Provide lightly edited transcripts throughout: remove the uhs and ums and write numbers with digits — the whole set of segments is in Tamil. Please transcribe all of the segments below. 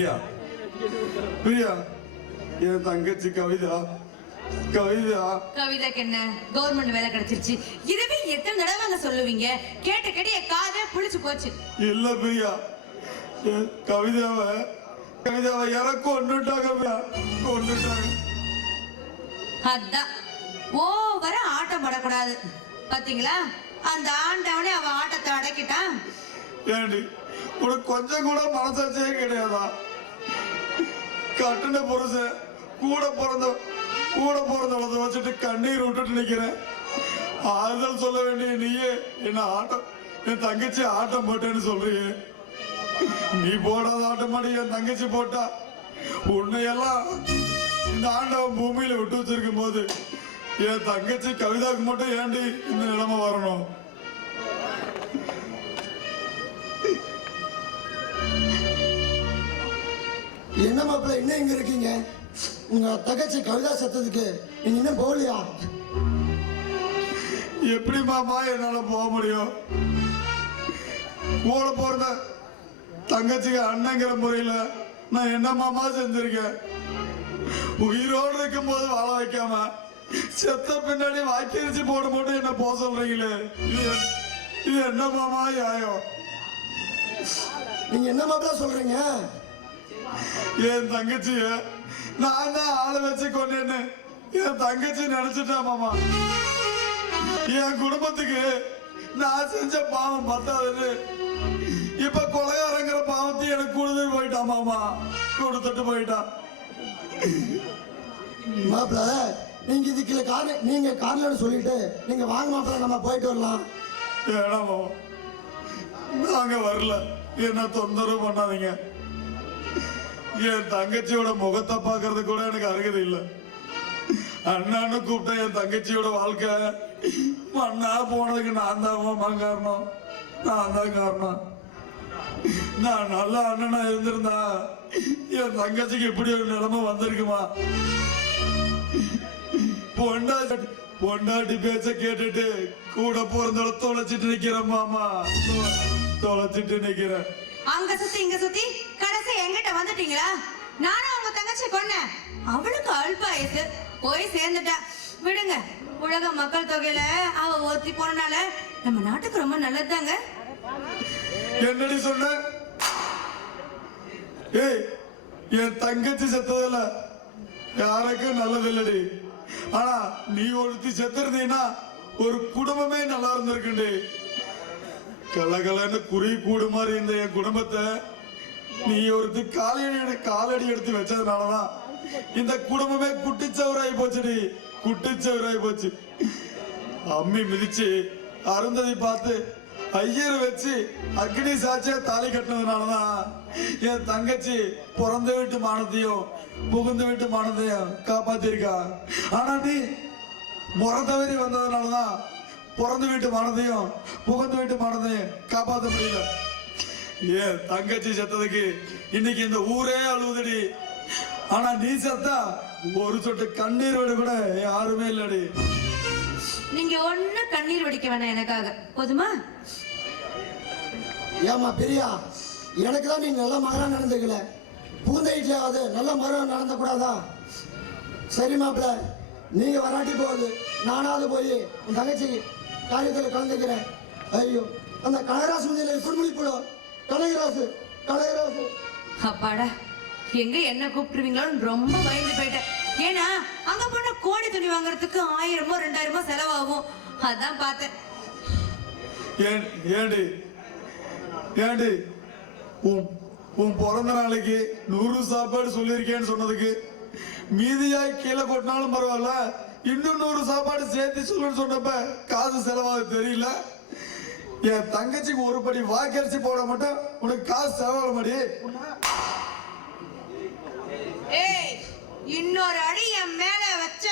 பிரியா பிரியா என் தங்கச்சி கவிதா கவிதா கவிதாக்கு என்ன கவர்மெண்ட் வேலை கிடைச்சிருச்சு. இதுவே எத்தனை தடவை சொல்லுவீங்க? கேட்ட கேட்டு என் காதே புளிச்சு போச்சு. இல்ல பிரியா, கவிதாவை யாரோ கொண்டுட்டாங்க. அதான் ஓவர ஆட்டம் படக்கூடாது. பாத்தீங்களா, அந்த ஆண்டவனே அவ ஆட்டத்தை அடக்கிட்டான். ஏண்டி உனக்கு கொஞ்சம் கூட மனசாட்சியே கிடையாதா? கட்டுன புருஷன் கூட பிறந்தவளை வச்சுட்டு கண்ணீர் விட்டுட்டு நிக்கிறேன். ஆறுதல் சொல்ல வேண்டிய நீயே என்ன ஆட்டம், என் தங்கச்சி ஆட்டம் போட்டேன்னு சொல்றியே. நீ போடாத ஆட்டம் மாடி என் தங்கச்சி போட்டா. உன்னையெல்லாம் இந்த ஆண்டவன் பூமியில விட்டு வச்சிருக்கும் போது என் தங்கச்சி கவிதாக்கு மட்டும் ஏண்டி இந்த நிலைமை வரணும்? என்ன மாப்பிள்ள இன்னும் இங்க இருக்கீங்க? உங்க தங்கச்சி கவிதா சத்தத்துக்கு நீங்க இன்னும் போகலையா? எப்படி மாமா என்னால போக முடியும்? கூட போறத தங்கச்சிக்கு அண்ணங்கிற முறையில நான் என்ன மாமா செஞ்சிருக்கேன்? உயிரோடு இருக்கும் போது வாழ வைக்காம செத்த பின்னாடி வாக்கிரிச்சு போட மட்டும் என்ன போக சொல்றீங்களே, இது என்ன மாமா நியாயம்? நீங்க என்ன மாப்பிள்ள சொல்றீங்க? என் தங்கச்சிய நான் தான் ஆளை வச்சு கொண்டேன்னு என் தங்கச்சி நினைச்சிட்டா மாமா. என் குடும்பத்துக்கு நான் செஞ்ச பாவம் பத்தாதுன்னு இப்ப கொலைகாரங்கிற பாவத்தை எனக்கு கொடுத்துட்டு போயிட்டான் மாமா, கொடுத்துட்டு போயிட்டான். மாப்பிள்ள நீங்க இதுக்குள்ள நீங்க கார்ல சொல்லிட்டு நீங்க வாங்க மாப்பிள்ள, நம்ம போயிட்டு வரலாம். ஏன்னா நாங்க வரல, என்ன தொந்தரவு பண்ணாதீங்க. என் தங்கச்சியோட முகத்தை பாக்குறது கூட எனக்கு அருகதை இல்லை. அண்ணான்னு கூப்பிட்ட என் தங்கச்சியோட வாழ்க்கை மண்ணா போனதுக்கு நான் தான் காரணம், நான் தான் காரணம். நான் நல்ல அண்ணனா இருந்திருந்தா என் தங்கச்சிக்கு இப்படி ஒரு நிலைமை வந்திருக்குமா? பொண்டாட்டி பேச்ச கேட்டுட்டு கூட பிறந்தோட தொலைச்சிட்டு நிக்கிறேன் மாமா, தொலைச்சிட்டு நிக்கிறேன். அங்க சுத்தி இங்க சுத்தி கடைசி எங்கிட்ட வந்துட்டீங்களா? நானும் அவங்க தங்கச்சி கொன்னேன். அவளுக்கு அல்பாயசு போய் சேர்ந்துட்டா. விடுங்க, உலக மக்கள் தொகையில அவ ஒருத்தி போனனால நம்ம நாட்டுக்கு ரொம்ப நல்லதுதாங்க. என்னடி சொன்ன? ஏய், என் தங்கச்சி செத்ததில்ல யாருக்கும் நல்லது இல்லடி. ஆனா நீ ஒருத்தி செத்துருந்தீங்கன்னா ஒரு குடும்பமே நல்லா இருந்திருக்குண்டி. கலகலன்னு குறி கூடு மாதிரி இருந்த என் குடும்பத்தை நீ ஒருத்தி காலடி எடுத்து வச்சதுனாலதான் இந்த குடும்பமே குட்டிச்சவராய் போச்சுடி, குட்டிச்சவராய் போச்சு. அம்மி மிதிச்சு அருந்ததி பார்த்து ஐயரை வச்சு அக்னி சாட்சியா தாலி கட்டினதுனாலதான் என் தங்கச்சி பிறந்த வீட்டு மானத்தையும் புகுந்த வீட்டு மானத்தையும் காப்பாத்திருக்கா. ஆனா நீ முறை தவறி வந்ததுனாலதான் பிறந்த வீட்டு மானத்தையும் புகுந்த வீட்டு மானத்தையும் காப்பாற்ற முடியல. ஏன் தங்கச்சி செத்ததுக்கு இன்னைக்கு இந்த ஊரே அழுவுதடி. ஆனா நீ செத்தா ஒரு சொட்டு கண்ணீர் விட கூட யாருமே இல்லடி. நீங்க ஒண்ணு கண்ணீர் வடிக்க வேணாம் எனக்காக, போதுமா? ஏமா பிரியா, எனக்கு தான் நீங்க நல்ல மகனா நடந்துக்கல, புகுந்த வீட்லயாவது நல்ல மகனா நடந்த கூடாதா? சரி மாப்பிள்ள, நீங்க வராட்டி போகுது, நானாவது போய் உன் தங்கச்சி காரியத்தில் கலந்துக்கிறேன். ஐயோ, அந்த கனகராசு முந்தியில குடுமொழி போடும். கனகராசு கனகராசு அப்பாடா, எங்க என்ன கூப்பிட்டுருவீங்களோன்னு ரொம்ப பயந்து போயிட்டேன். ஏன்னா அங்க போன கோடி துணி வாங்குறதுக்கு 1000மோ 2000மோ செலவாகும். அதான் பார்த்தேன். ஏண்டி ஏண்டி உன் பிறந்த நாளைக்கு 100 சாப்பாடு சொல்லியிருக்கேன்னு சொன்னதுக்கு மீதியாய் கீழே கொட்டினாலும் பரவாயில்ல, இன்னும் 100 சாப்பாடு சேர்த்து சொல்லுன்னு சொன்னப்ப காசு செலவாக தெரியல. என் தங்கச்சிக்கு ஒரு படி வாக்கரிசி போட மட்டும் உனக்கு காசு செலவாக மாடி. ஏய், இன்னொரு அடி என் மேல வச்ச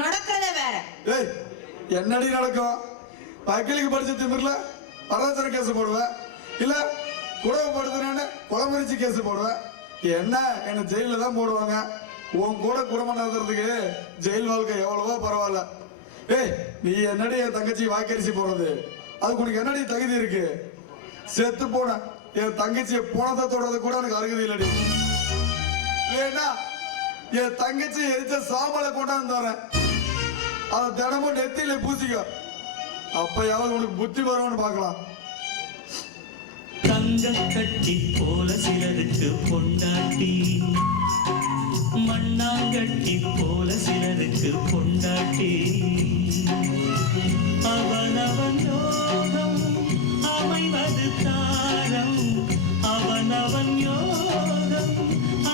நடக்கிறத வேற. ஏய், என்னடி நடக்கும்? வக்கீலுக்கு படிச்ச திமிர்ல வரதட்சணை கேஸ் போடுவேன், இல்ல குடவை படுத்துனேன்னு குளமரிச்சி கேஸ் போடுவேன். என்ன ஜெயில தான் போடுவாங்க. உன் கூட குடும்பம் நடத்துறதுக்கு ஜெயில் வாழ்க்கை எவ்வளவோ பரவாயில்ல. ஏய், நீ என்னடி என் தங்கச்சி வாக்கரிசி போடுறது? அதுக்கு உனக்கு என்னடி தகுதி இருக்கு? செத்து போன என் தங்கச்சியை போனதை தொடர்றது கூட எனக்கு அருகதை இல்லடி. ஏன்னா என் தங்கச்சி எரிச்ச சாம்பலை கொண்டாந்து தரேன், அதை தினமும் நெத்தியில பூசிக்க, அப்பயாவது உனக்கு புத்தி வரும்னு பார்க்கலாம். தங்க கட்டி போல சிலருக்கு பொண்டாட்டி, மண்ணாங்கட்டி போல சிலருக்கு பொண்டாட்டி. அவனவன் யோகம் அமைவது தாரம், அவனவன் யோகம்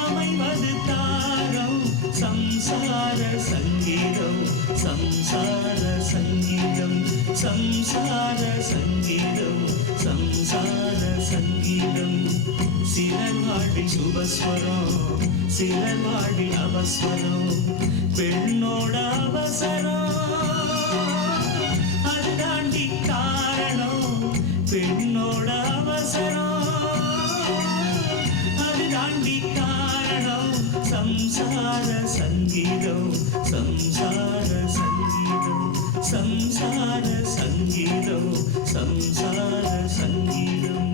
அமைவது தாரம். சம்சார சங்கீதம், சம்சார சங்கீதம், சம்சார சங்கீதம், சம்சார சங்கீதம். சிலர் வாழ்வில் சுபஸ்வரம், சிலர் வாழ்வில் அபஸ்வரம். பெண்ணோட அவசரம் அது தாண்டி காரணம், பெண்ணோட அவசரம் அது தாண்டி காரணம். சம்சார சங்கீதம், சம்சார சங்கீதம், சம்சார சங்கீதம், சம்சார சங்கீதம்.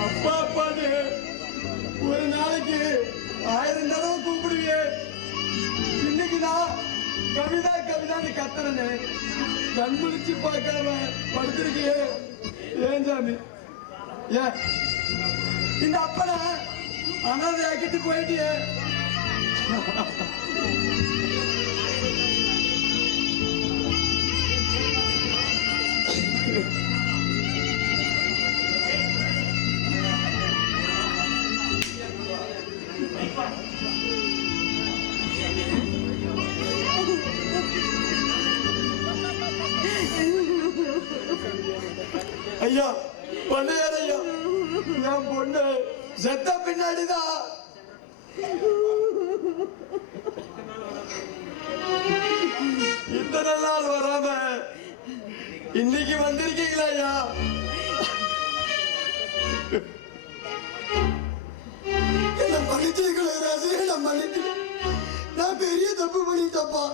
அப்பா அப்பான்னு ஒரு நாளைக்கு 1000 தடவை கூப்பிடுவீங்க. இன்னைக்கு நான் கவிதா கவிதான்னு கத்துறேன்னு கண் முழிச்சு பார்க்காம படுத்திருக்கியே. ஏன் சாமி, ஏன் இந்த அப்பனை அனாதை ஆக்கிட்டு போயிட்டியே? ஐயா பண்ணையார் ஐயா, என் பொண்ணு செத்த பின்னாடிதான் இத்தனை நாள் வராம இன்னைக்கு வந்திருக்கீங்களா ஐயா? என்ன மன்னிச்சிருக்கல ராஜு, என்ன மன்னிச்சு. நான் பெரிய தப்பு பண்ணிட்டப்பா,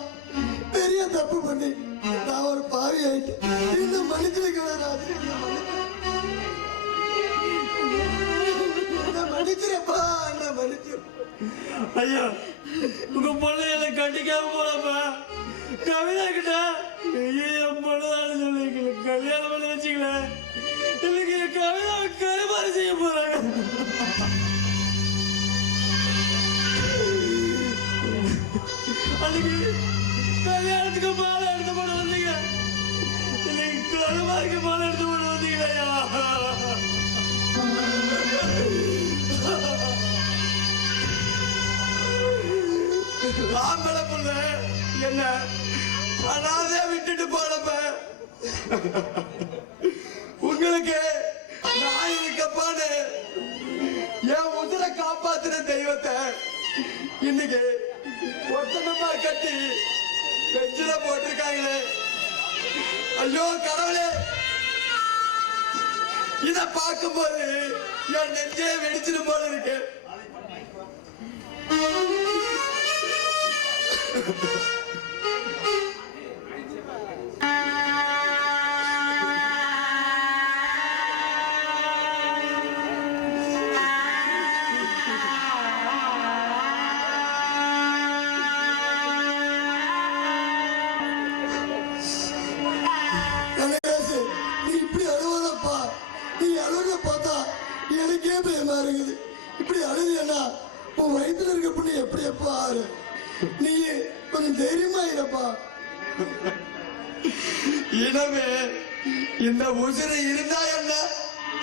பெரிய தப்பு பண்ணி நான் ஒரு பாவி ஆயிட்டு. என்ன மன்னிச்சிருக்கல ராஜு, என்ன மன்னிச்சிருப்பா, என்ன மன்னிச்சிரு. ஐயா உங்க பொண்ணு என்ன கட்டிக்காம போனப்ப கவிதா கிட்ட என் பொண்ணுதான் சொல்லிக்கல, கல்யாணம் பண்ணி வச்சுக்கல. இன்னைக்கு என் கவிதா கருமாறு செய்ய போறாங்க. அன்னைக்கு கல்யாணத்துக்கு மாலை எடுத்து போட வந்தீங்க, இன்னைக்கு கருமாருக்கு மாலை எடுத்து போட வந்தீங்களா ஐயா? ஆம்பளை புள்ள என்ன அனாதையா விட்டுட்டு போனப்ப உங்களுக்கு நான் இருக்கப்பான்னு என் உசுரை காப்பாத்துற தெய்வத்தை இன்னைக்கு ஒத்தனமா கட்டி பெஞ்சில போட்டிருக்காங்களே. ஐயோ கடவுளே, இத பார்க்கும்போது என் நெஞ்சே வெடிச்சிட்டு போல இருக்கு. நீ இப்படி அழுவதப்பா, நீ அழுக பார்த்தா எனக்கே பயமா இருக்குது. இப்படி அழுதுனா உன் வயிற்றுல இருக்க பொண்ணு எப்படி எப்பா ஆறு? நீ கொஞ்சம் தைரியமா இருப்பா. இனமே இந்த உசிறு இருந்தா என்ன,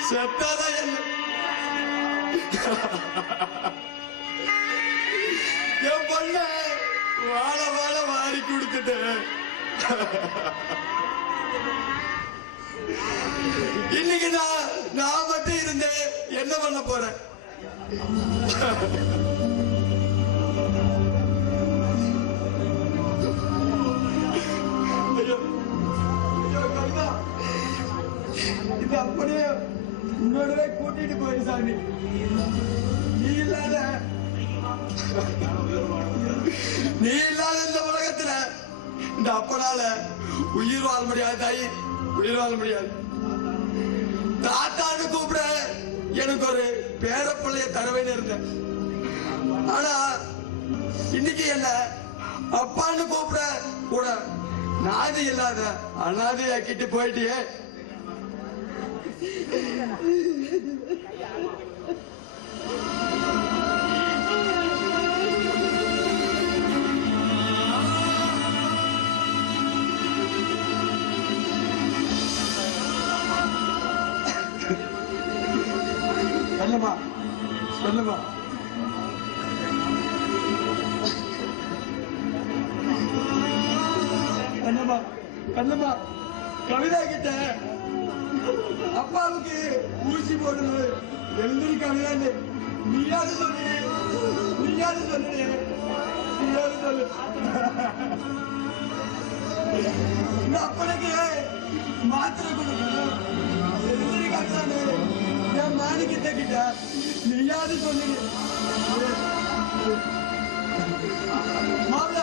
செத்தாதான் என்ன? என் பொண்ண வாழ வாழ வாரி கொடுத்துட்டு இன்னைக்கு நான் மட்டும் இருந்தேன் என்ன பண்ண போறேன்? ஐயோ, ஐயோ, கவிதா, இது அப்படியே உன்னோடவே கூட்டிட்டு போயிரு சாமி. நீ இல்லாத இந்த உலகத்துல இந்த அப்பனால உயிர் வாழ முடியாது தாயி, உயிர் வாழ முடியாது. தாத்தான்னு கூப்பிட எனக்கு ஒரு பேரப்பிள்ளைய தரவேன்னு இருந்தேன். ஆனா இன்னைக்கு என்ன அப்பான்னு கூப்பிட கூட நாதி இல்லாத அனாதையாக்கிட்டு போயிட்டியே. சொல்லுமா சொல்லுமா. கண்ணம்மா கண்ணம்மா, கவிதா கிட்ட அப்பாவுக்கு ஊசி போடுறது எழுந்திரி கவிதான்னு நீயாவது சொல்லு, நீயாவது சொல்லு, நீயாவது சொல்லு. இந்த அப்பனுக்கு மாத்திரை கொடுக்கணும் எழுந்திரி கவிதான்னு என் மாணிக்கிட்ட கிட்ட நீயாவது சொல்லு. மாப்பிள்ள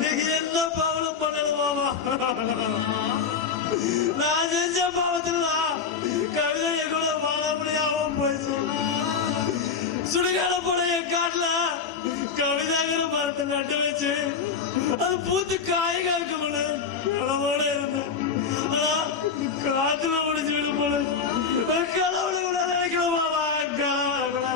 நீங்க என்ன பாவம் பண்ணணும் மாமா? நான் செஞ்ச பாவத்துல கவிதையை கூட வாழ முடியாம போயிடுச்சு. சுடுகாட போட என் காட்டுல கவிதாங்கிற மரத்தை நட்டு வச்சு அது பூத்து காய் காய்க்கணும்னு கடவோட இருந்தேன். ஆனா காத்துல முடிச்சு விடு போல கடவுளை கூட நினைக்கணும் மாமா, கடவுளை.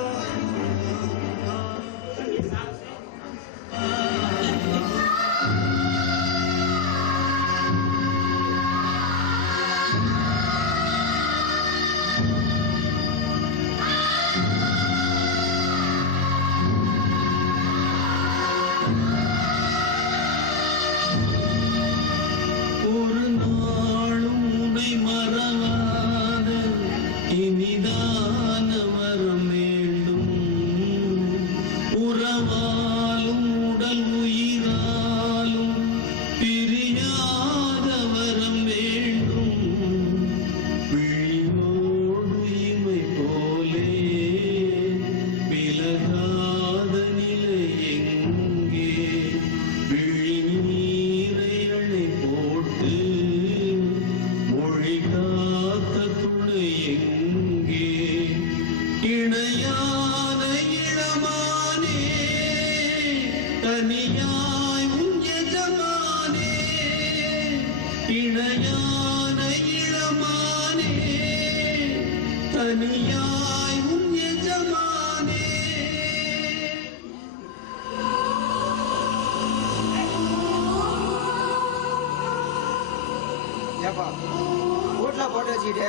வீட்டுல போட்டு வச்சுக்கிட்டு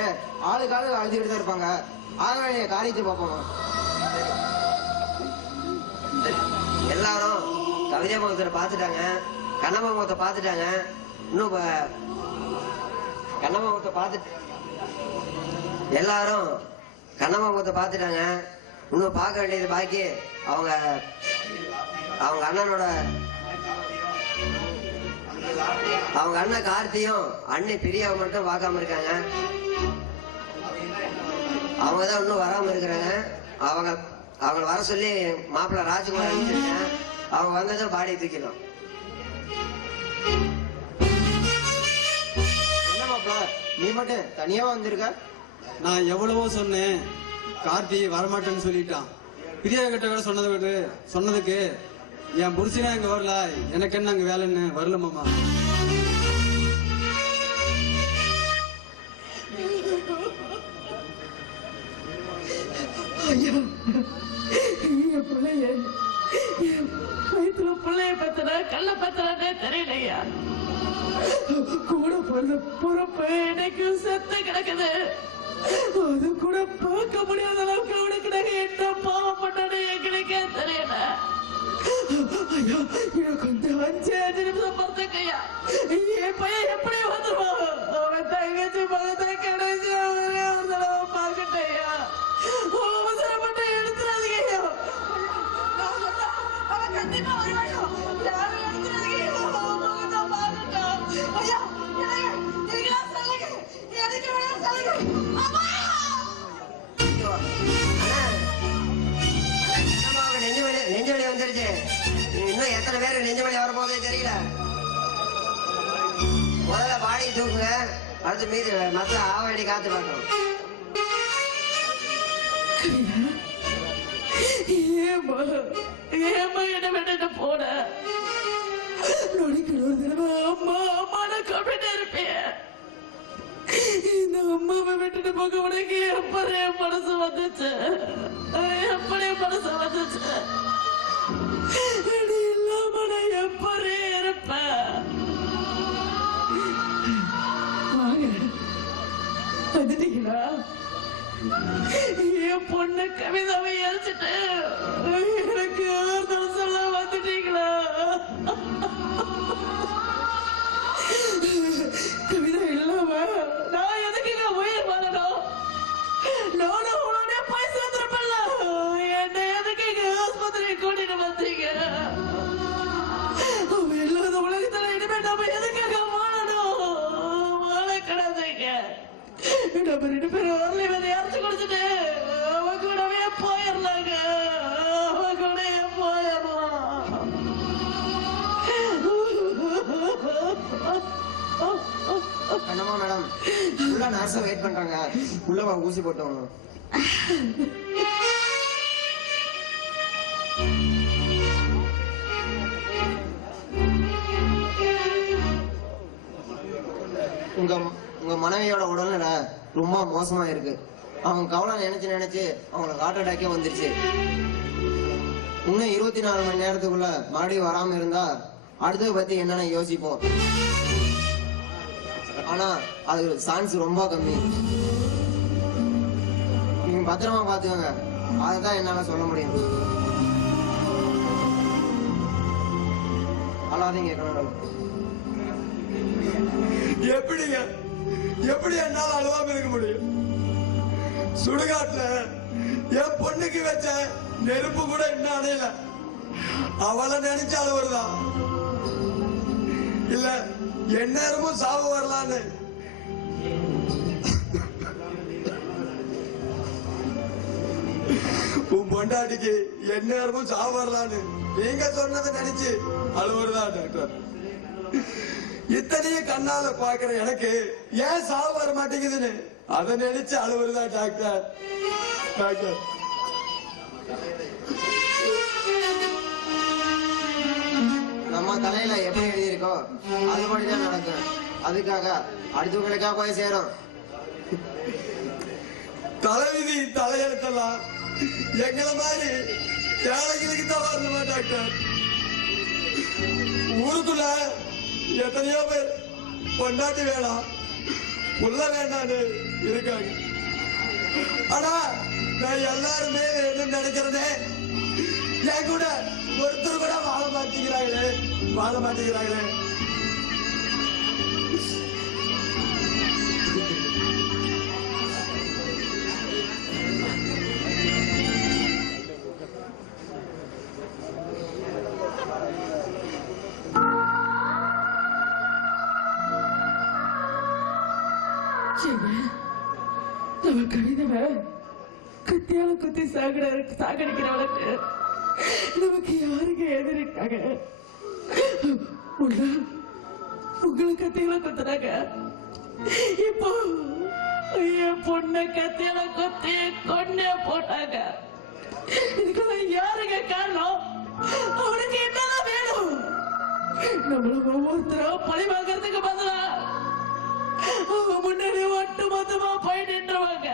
ஆளுக்காக அழுதுகிட்டு தான் இருப்பாங்க. ஆக காரியத்தை பார்ப்போம். எல்லாரும் கவிதை முகத்தை பார்த்துட்டாங்க, கண்ணம்மா முகத்தை பார்த்துட்டாங்க. இன்னும் கண்ணம்மா முகத்தை பார்த்துட்டு எல்லாரும் கண்ணம்மா முகத்தை பார்த்துட்டாங்க. இன்னும் பார்க்க வேண்டியது பாக்கி அவங்க அண்ணனோட அவங்க அண்ணன் கார்த்தியும் அண்ணி பிரியாவை மட்டும் பார்க்காம இருக்காங்க. அவங்கதான் இன்னும் வராம இருக்கிறாங்க. அவங்க வர சொல்லி மாப்பிள்ள ராஜ்குமார் அனுப்பிச்சிருக்கேன். அவங்க வந்ததும் பாடி தூக்கிடும். என்ன மாப்பிள்ள நீ மட்டும் தனியா வந்திருக்க? நான் எவ்வளவோ சொன்னேன், கார்த்தி வரமாட்டேன்னு சொல்லிட்டான். பிரியா கிட்ட கூட சொன்னதுக்கு என் புருஷனா இங்க வரல, எனக்கு என்ன அங்க வேலைன்னு வரல மாமா. பிள்ளைய பத்திர கள்ள பத்திரே தெரியலையா? கூட பிறந்த பொறுப்பு எனக்கு செத்து கிடக்குது. அது கூட பார்க்க முடியாத அளவுக்கு அவனுக்கு நாங்க என்ன பாவம் பண்ணணும் எங்களுக்கே தெரியல. ஐயா எனக்கு கொஞ்சம் 5 நிமிஷம் பார்த்துக்கையா. என் பையன் எப்படி வந்துருவான்? அவன் தங்கச்சி பக்கத்தை கிடைச்சி அவரே ஒரு தடவை பார்க்கட்டையா. அவசரப்பட்டு எடுத்துறாதீங்க ஐயா. நான் சொன்னா அவன் கண்டிப்பா வருவாயோ. யாரும் எடுத்துறாதீங்க ஐயா. அவன் பார்க்கட்டும் ஐயா. நீங்களா சொல்லுங்க. எனக்கு வேணா சொல்லுங்க. அம்மா நெஞ்சு வலி வந்துருச்சு. இன்னும் எத்தனை பேர் நெஞ்சு வலி வரப்போதே தெரியல. முதல்ல பாடி தூக்குங்க, அடுத்து மீதி மற்ற ஆவடி காத்து பார்க்கணும். ஏமா என்ன விட்டுட்டு போன? நொடிக்கு ஒரு தடவை அம்மா அம்மான்னு கூப்பிட்டு இருப்பேன். இந்த அம்மாவை விட்டுட்டு போக உனக்கு எப்படி மனசு வந்துச்சு? எப்படி மனசு வந்துச்சு? நீ இல்லாம நான் எப்படி இருப்பேன்? வாங்க வந்துட்டீங்களா? என் பொண்ணு கவிதாவை அழைச்சிட்டு எனக்கு ஆறுதல் சொல்ல வந்துட்டீங்களா? கவிதா இல்லாம நான் எதுக்குங்க உயிர் வாழணும்? நானும் உடனே போய் சேர்ந்துருப்பல. என்ன எதுக்குங்க ஆஸ்பத்திரி கூட்டிட்டு வந்தீங்க? அவன் இல்லாத உலகத்துல இனிமே நம்ம எதுக்காக வாழணும்? வாழக்கூடாதுங்க. நம்ம 2 பேரும் வரல வந்து இறச்சி குடிச்சிட்டு அவ கூடவே போயிடலாங்க. அவ கூடவே போயிடலாம். கண்ணம்மா மேடம், உள்ள நர்ஸை வெயிட் பண்றாங்க. உள்ள வா, ஊசி போட்டோம். உங்க மனைவியோட உடல்நிலை ரொம்ப மோசமா இருக்கு. அவங்க கவலை நினைச்சு அவங்களுக்கு ஹார்ட் அட்டாக்கே வந்துருச்சு. இன்னும் 24 மணி நேரத்துக்குள்ள மறுபடியும் வராம இருந்தா அடுத்ததை பத்தி என்னன்னு யோசிப்போம். ஆனா அது சான்ஸ் ரொம்ப கம்மி. நீங்க பத்திரமா பாத்துக்கோங்க. அதுதான் என்னால சொல்ல முடியும். அழாதீங்க கண்ணோட. எப்படிங்க எப்படி என்னால அழுவாம இருக்க முடியும்? சுடுகாட்டுல என் பொண்ணுக்கு வச்ச நெருப்பு கூட இன்னும் அணையல. அவளை நினைச்சு அழுவுறதா இல்ல எந்நேரமும் சாவு வரலான்னு உன் பொண்டாட்டிக்கு எந்நேரமும் சாவு வரலான்னு நீங்க சொன்னதை நினைச்சு அழுவுறதா டாக்டர்? இத்தனையும் கண்ணால பாக்குற எனக்கு ஏன் சாவு வர மாட்டேங்குதுன்னு அதை நினைச்சு அழுவுறதா டாக்டர்? டாக்டர் நம்ம தலையில எப்படி எழுதியிருக்கோ அதுபடிதான் நடக்கும். அதுக்காக அடுத்தவங்களுக்கா போய் சேரும். தலைவிதி தலையெழுத்தெல்லாம் எங்களை மாதிரி ஏழைகளுக்கு தான் வரணுமா டாக்டர்? ஊருக்குள்ள எத்தனையோ பேர் பொண்டாட்டி வேணாம் புள்ள வேண்டான்னு இருக்காங்க. ஆனா நான் எல்லாருமே வேணும்னு நினைக்கிறேனே, என் கூட ஒருத்தர் கூட வாழ மாட்டேங்கிறாங்களே. நம்ம கவிதவை கத்தியால குத்தி சாகடிக்கிறவளுக்கு நமக்கு யாருங்க எதிர்க்காங்க? உங்களை கத்தியால குத்துறாங்க. இப்போ என் பொண்ணை கத்தியால குத்தி கொண்டே போட்டாங்க. இதுக்கெல்லாம் யாருங்க காரணம்? அவனுக்கு என்னதான் வேணும்? நம்மள ஒவ்வொருத்தரும் பழி வாங்கறதுக்கு பதிலா அவன் முன்னாடி ஒட்டு மொத்தமா போய் நின்றுவாங்க.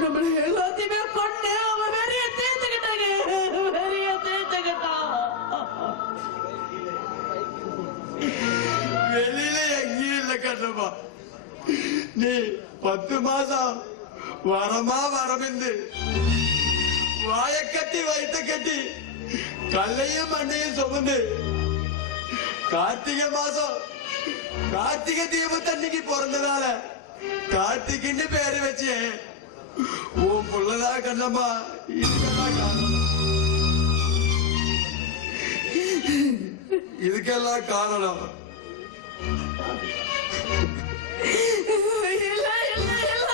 நம்மள எல்லாத்தையுமே கொண்டு அவன் வெறிய தேர்த்துக்கிட்டாங்க. வெளியில எங்கேயும் இல்ல கண்ணம்மா. நீ 10 மாசம் வரமா வரமிந்து வாய கட்டி வயிற்ற கட்டி கல்லையும் மண்ணையும் சுமந்து கார்த்திகை மாசம் கார்த்திகை தீபத்தன்னைக்கு பிறந்ததால கார்த்திகின்னு பேரு வச்சு உன் புள்ளதா கண்ணம்மா. இதுக்கெல்லாம் காரணம் இல்ல இல்ல இல்ல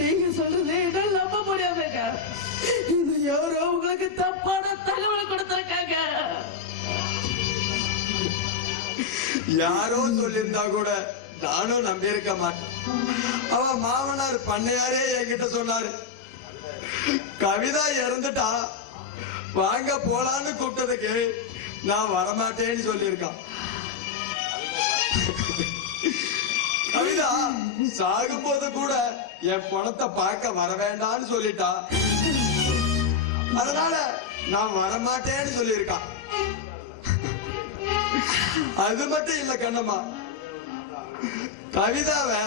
நீங்க சொல்றது என்னால நம்ப முடியாதுங்க. இது யாரோ உங்களுக்கு தப்பான தகவல் கொடுத்திருக்காங்க. யாரோ சொல்லியிருந்தா கூட நானும் நம்பி இருக்க மாட்டேன். அவன் மாமனார் பண்ணையாரே என்கிட்ட சொன்னாரு, கவிதா இறந்துட்டா வாங்க போலான்னு கூப்பிட்டதுக்கு நான் வரமாட்டேன்னு சொல்லியிருக்கான். கவிதா சாகும் போது கூட என் பணத்தை பார்க்க வர வேண்டாம்னு சொல்லிட்டா. அதனால நான் வரமாட்டேன்னு சொல்லியிருக்கான். அது மட்டும் இல்ல கண்ணம்மா, கவிதாவை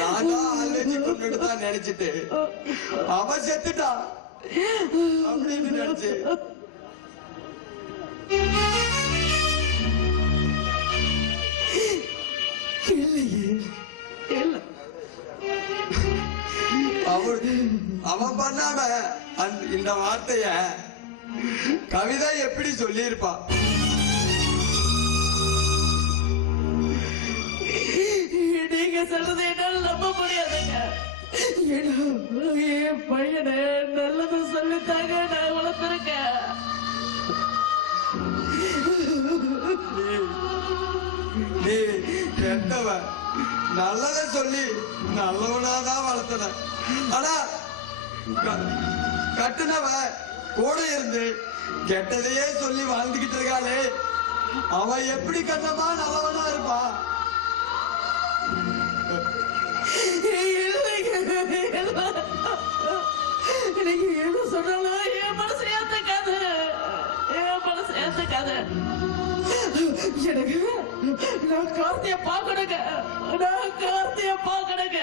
நான் தான் அழைச்சி கொண்டுட்டு தான் நினைச்சிட்டு அவ செத்துட்டா அப்படின்னு நினைச்சு அவன் பண்ணாம இந்த வார்த்தைய கவிதா எப்படி சொல்லி இருப்பா? நீங்க சொல்றது என்னால நம்ப முடியாதுங்க. என் பையனை நல்லது சொல்லித்தாங்க நான் வளர்த்திருக்கேன். நீ கெட்டவ நல்லத சொல்லி நல்லவனாதான் வளர்த்தன. ஆனா கட்டுனவ கூட இருந்து கெட்டதையே சொல்லி வாழ்ந்துகிட்டு இருக்காளே, அவ எப்படி கண்ணமா நல்லவனா இருப்பா? நீங்க என்ன சொன்னாலும் என் மனசு ஏத்துக்காது. என் மனசு ஏத்துக்காது. எனக்கு நான் கார்த்திய பாக்கணுங்க. நான் கார்த்திய பாக்கணுங்க.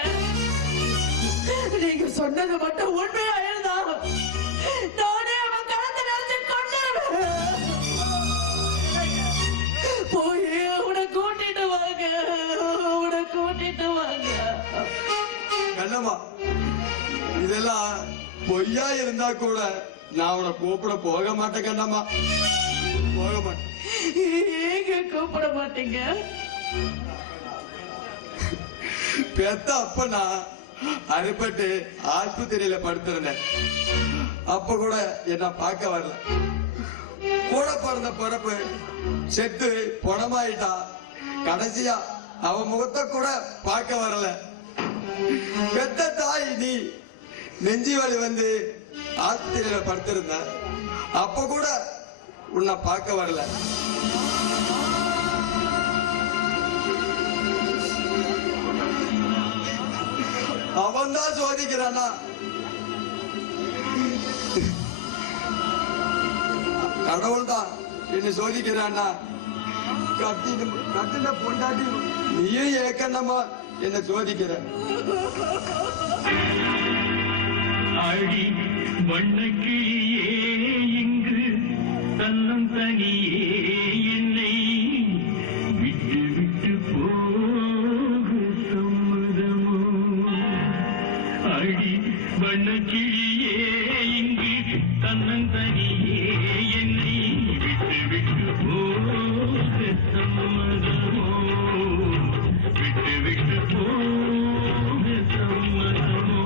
நீங்க சொன்னது மட்டும் உண்மையா இருந்தா நானே அவன் கலந்து நினைச்சு கொண்டுருவேன். போய் அவனை கூட்டிட்டு வாங்க. அவனை கூட்டிட்டு வாங்க. கண்ணம்மா, இதெல்லாம் பொய்யா இருந்தா கூட நான் அவனை கூப்பிட போக மாட்டேன் கண்ணம்மா, போக மாட்டேன். ஏங்க கூப்பிட மாட்டீங்க? பெத்த அப்ப நான் அறுபட்டு ஆஸ்பத்திரியில படுத்திருந்தேன். அப்ப கூட என்ன பார்க்க வரல. கூட பிறந்த பிறப்பு செத்து பொணமாயிட்டா. கடைசியா அவ முகத்தை கூட பார்க்க வரல. பெத்த தாய் நீ நெஞ்சி வலி வந்து ஆஸ்பத்திரியில படுத்திருந்த. அப்ப கூட உன்னை பார்க்க வரல. அவன் தான் சோதிக்கிறானா? கடவுள் தான் என்ன சோதிக்கிறானா? கட்டின பொண்டாட்டி நீயும் ஏக்கண்டமா என்ன சோதிக்கிற? அடி வண்ணக்கிளியே இங்கு தன்னம் தனியே என்னை விட்டு விட்டு போகு சம்மதமோ? அடி வண்ணக்கிளியே இங்கு தன்னம் தனியே என்னை விட்டு விட்டு போகு சம்மதமோ? விட்டு விட்டு போகு சம்மதமோ?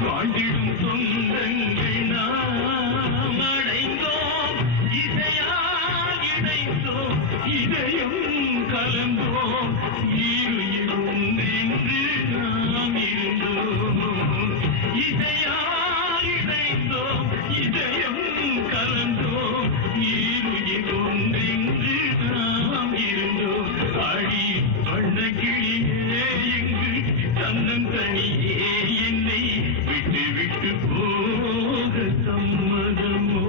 வாழ்ந்திடும் சொந்தங்கள் நாம் அடைந்தோம் இசையால் இணைந்தோம் இதயம் கலந்தோம் ஈருயிரும் என்று நாம் இருந்தோம் இசையால் இணைந்தோம் இதயம் கலந்தோம் ஈருயிரும் என்று நாம் இருந்தோம் அடி வண்ண கிளியே இங்கு தன்னந்தனியே என்னை விட்டு விட்டு போக சம்மதமோ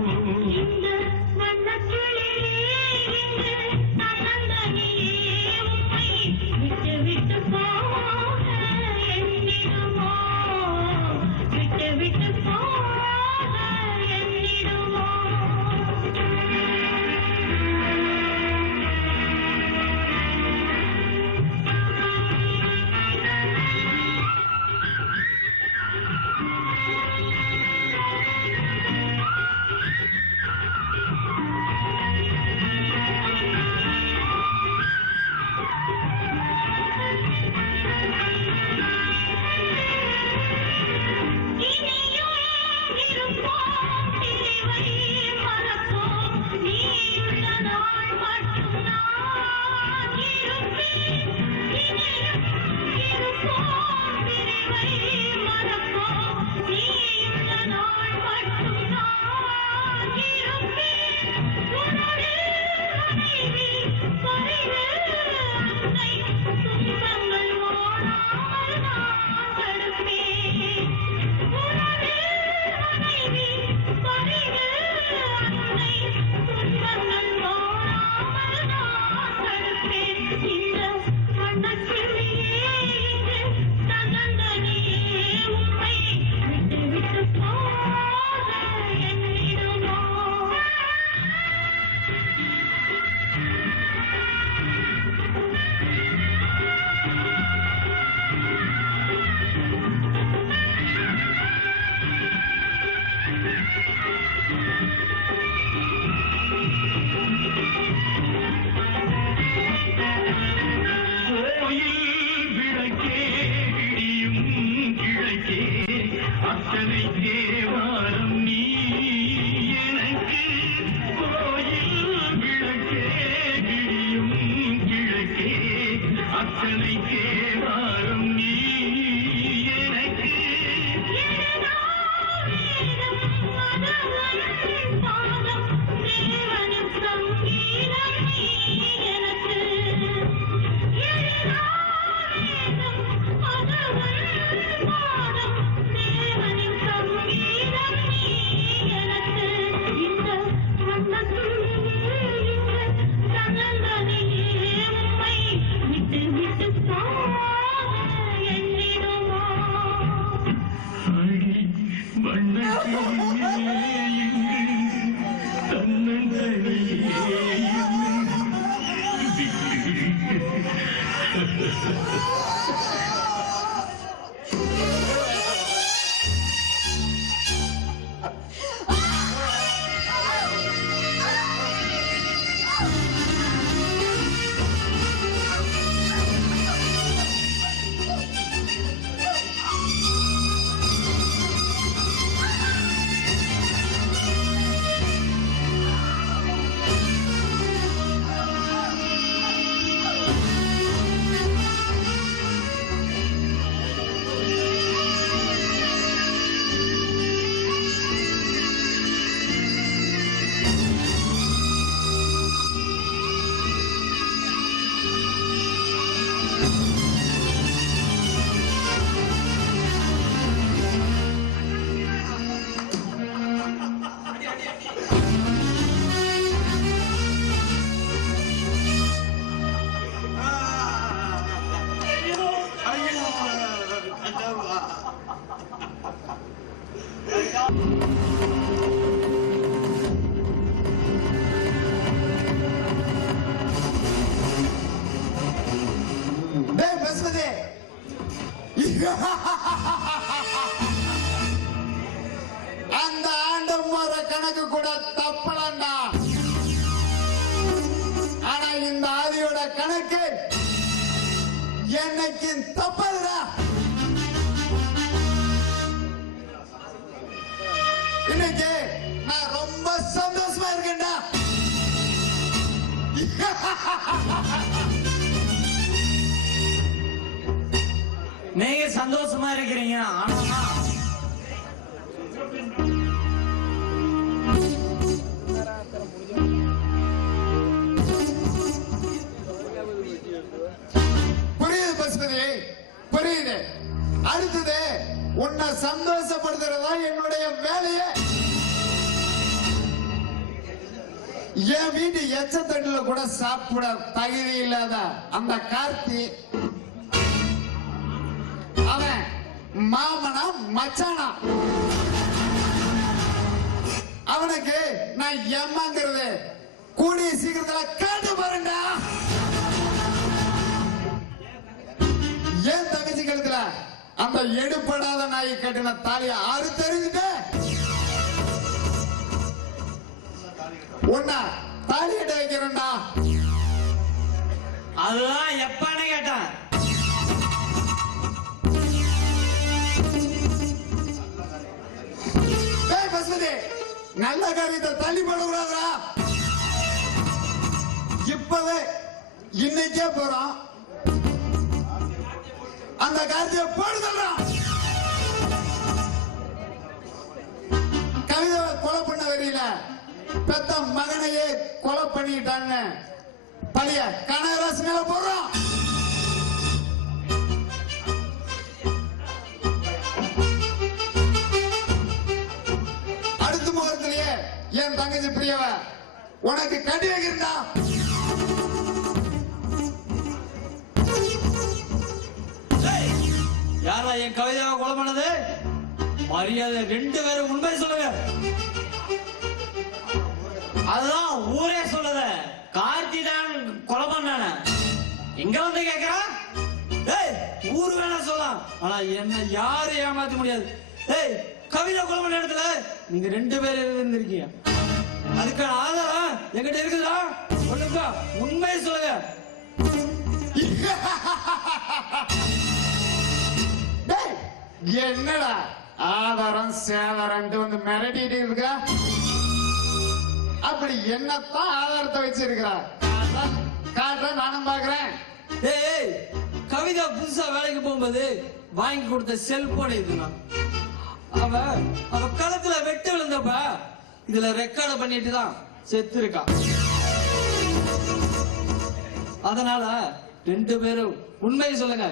அந்த ஆண்டு முறை கணக்கு கூட தப்பலண்டா. ஆனா இந்த ஆதியோட கணக்கு என்னைக்கு தப்பதுடா. நீங்க சந்தோஷமா இருக்கிறீங்க. ஆனா புரியுது பசுபதி, புரியுது. அடுத்தது உன்னை சந்தோஷப்படுத்துறதா என்னுடைய வேலையே. என் வீட்டு எச்சத்தட்டுல கூட சாப்பிட தகுதி இல்லாத அந்த கார்த்தி அவன் மாமனா மச்சானா, அவனுக்கு நான் ஏமாங்கிறது கூடிய சீக்கிரத்துல காட்டு பாருங்க. ஏன் தங்கச்சி கழுத்துல அந்த எடுப்படாத நாய் கட்டின தாலிய ஆறு தெரிஞ்சுட்டு உன்ன தாலி கட்ட வைக்கிறேன்டா. அதுதான் எப்பன்னு கேட்டேன். பசுமதி, நல்ல காரியத்தை தள்ளி போடக்கூடாதா? இப்பவே இன்னைக்கே போறோம், அந்த காரியத்தை போடுதல்றான். கவிதாவை கொலை பண்ண வரையில பெத்த மகனையே கொலை பண்ணிட்டான்னு பழைய கனகராசி மேல போடுறோம். அடுத்த முகத்திலேயே என் தங்கச்சி பிரியவ உனக்கு கட்டி வைக்கிறா. யாரா என் கவிதாவை கொலை பண்ணது? மரியாதை 2 பேரும் உண்மை சொல்லுங்க. அதுதான் ஊரே சொல்லுது, கார்த்தி தான் கொலை பண்ணான. எங்க வந்து கேக்குறா? ஏய், ஊரு வேணா சொல்லலாம், ஆனா என்ன யாரும் ஏமாத்த முடியாது. ஏய், கவிதா கொலை பண்ண இடத்துல நீங்க 2 பேர் இருந்திருக்கீங்க. அதுக்கான ஆதாரம் என்கிட்ட இருக்குதா? சொல்லுங்க, உண்மையை சொல்லுங்க. என்னடா ஆதாரம் சேதாரம் வந்து மிரட்டிட்டு இருக்கா? அப்படி என்னத்தான் ஆதாரத்தை வச்சிருக்கிறா? காட்ட நானும் பாக்குறேன். ஏய், கவிதா புதுசா வேலைக்கு போகும்போது வாங்கி கொடுத்த செல்போன் இதுதான். அவ களத்துல வெட்டு விழுந்தப்ப இதுல ரெக்கார்ட் பண்ணிட்டு தான் செத்து இருக்கா. அதனால 2 பேரும் உண்மையை சொல்லுங்க.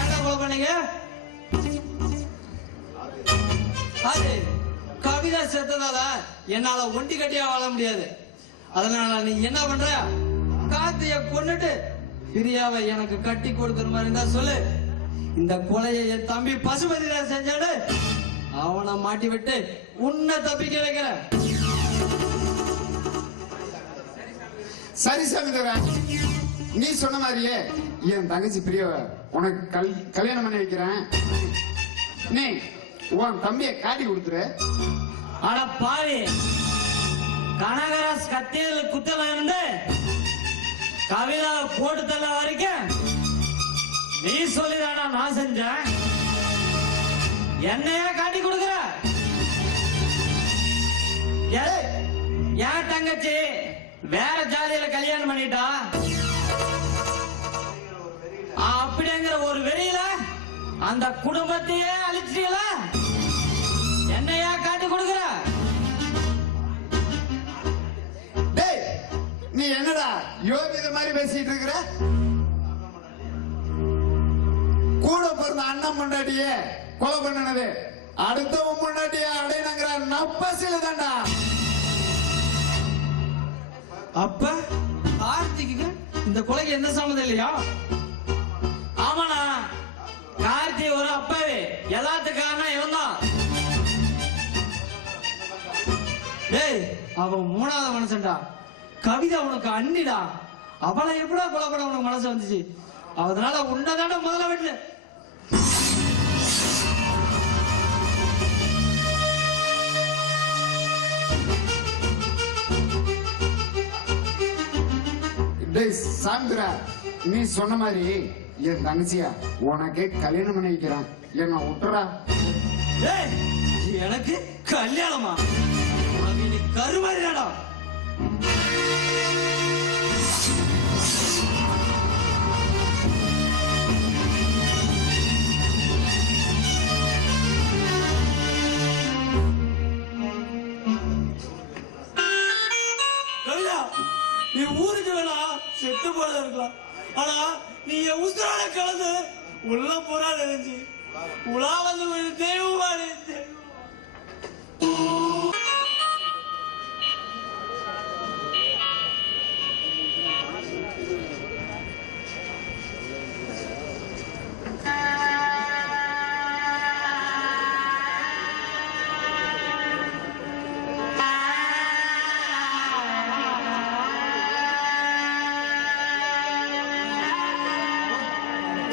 ஏன்டா கொலை பண்ணீங்க? அது கவிதா செத்ததால என்னால ஒண்டி கட்டியா வாழ முடியாது. அதனால நீ என்ன பண்ற? கார்த்திய கொன்னுட்டு பிரியாவை எனக்கு கட்டி கொடுக்கிற மாதிரி இருந்தா சொல்லு. இந்த கொலையை என் தம்பி பசுபதி தான் செஞ்சாடு. அவனை மாட்டி விட்டு உன்னை தப்பிக்க வைக்கிற. சரி சமுதிரன், நீ சொன்ன மாதிரியே என் தங்கச்சி பிரியவ உனக்கு கல்யாணம் பண்ணி வைக்கிறேன். நீ உன் தம்பிய காட்டி கொடுத்துரு. அட பாவி, கனகராஜ் கத்தியதுல குத்தல இருந்து கவிதா போட்டு தள்ள வரைக்கும் நீ சொல்லிதானா நான் செஞ்சேன். என்னையா காட்டி கொடுக்குற? என் தங்கச்சி வேற ஜாதியில கல்யாணம் பண்ணிட்டா அப்படிங்கிற ஒரு வெறியில அந்த குடும்பத்தையே அழிச்சிட்டீங்கள. என்னையா காட்டி கொடுக்குற? டேய், நீ என்னடா யோகித மாதிரி பேசிட்டு இருக்கிற? கூட பிறந்த அண்ணன் முன்னாடியே கொலை பண்ணனது அடுத்தவன் முன்னாடியே அடையணுங்கிற நப்பசில தான்டா. அப்ப கார்த்திக்கு இந்த கொலைக்கு எந்த சம்மந்தம் இல்லையா? ஆமாண்ணா, கார்த்தி ஒரு அப்பாவே எல்லாத்துக்கான இவன்தான். டேய், அவன் 3வது மனுஷன்டா. கவிதா உனக்கு அண்ணிடா. அவளை எப்படா கொலை பண்ண உனக்கு மனசு வந்துச்சு? அதனால உன்னதான முதல்ல வீட்டுல டேய் சாந்திரா, நீ சொன்ன மாதிரி என் தங்கச்சியா உனக்கு கல்யாணம் பண்ணி வைக்கிறான். என்ன விட்டுறா? டேய், எனக்கு கல்யாணமா? உனக்கு நீ கருமாறிடா. கூட இருக்கலாம். ஆனா நீ என் உசுரோட கலந்து உள்ள புறா நினைச்சு உலா வந்து ஒரு தெய்வமா நீ தெய்வம்.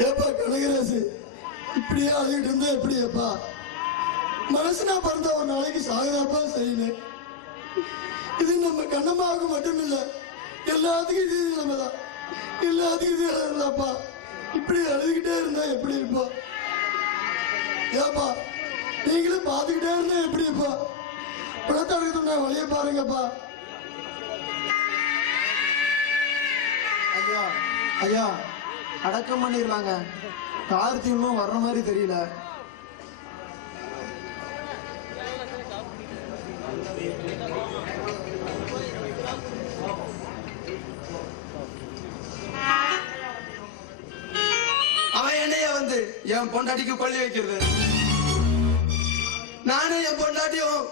ஏப்பா கனகராசு, இப்படியே அழுகிட்டு இருந்தா எப்படியப்பா? மனசுனா பிறந்த ஒரு நாளைக்கு சாகுதாப்பா செய்யணும். இது நம்ம கண்ணம்மாவுக்கு மட்டும் இல்ல, எல்லாத்துக்கும் இது நிலைமைதான். எல்லாத்துக்கும் இது நிலைமைதாப்பா. இப்படி அழுதுகிட்டே இருந்தா எப்படி இருப்பா? ஏப்பா நீங்களும் பார்த்துக்கிட்டே இருந்தா எப்படிப்பா? பணத்தடுக்க சொன்ன வழியை பாருங்கப்பா. ஐயா ஐயா, அடக்கம் பண்ணிடலாங்க. கார்த்தி இன்னும் வர்ற மாதிரி தெரியல. அவன் என்னைய வந்து என் பொண்டாட்டிக்கு கொள்ளி வைக்கிறது. நானும் என் பொண்டாட்டியும்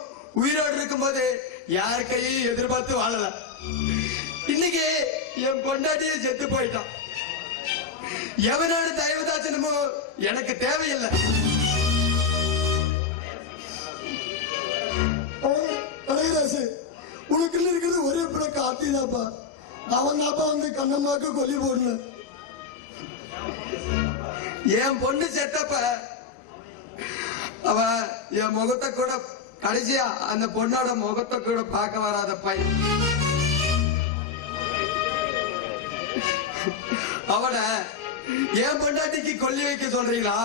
உயிரோடு இருக்கும்போது யார் கையையும் எதிர்பார்த்து வாழல. இன்னைக்கு என் பொண்டாட்டியை செத்து போயிட்டான். எவனோட தயவு தாச்சனமோ எனக்கு தேவையில்லை. கனகராசு, உனக்குள்ள இருக்கிறது ஒரே பிள்ளை கார்த்தி தாப்பா. அவன் தாப்பா வந்து கண்ணம்மாக்கு கொல்லி போடணும். என் பொண்ணு செத்தப்ப அவ என் முகத்தை கூட கடைசியா அந்த பொண்ணோட முகத்தை கூட பார்க்க வராத பையன். அவன என் பொண்டாட்டிக்கு கொல்லி வைக்க சொல்றீங்களா?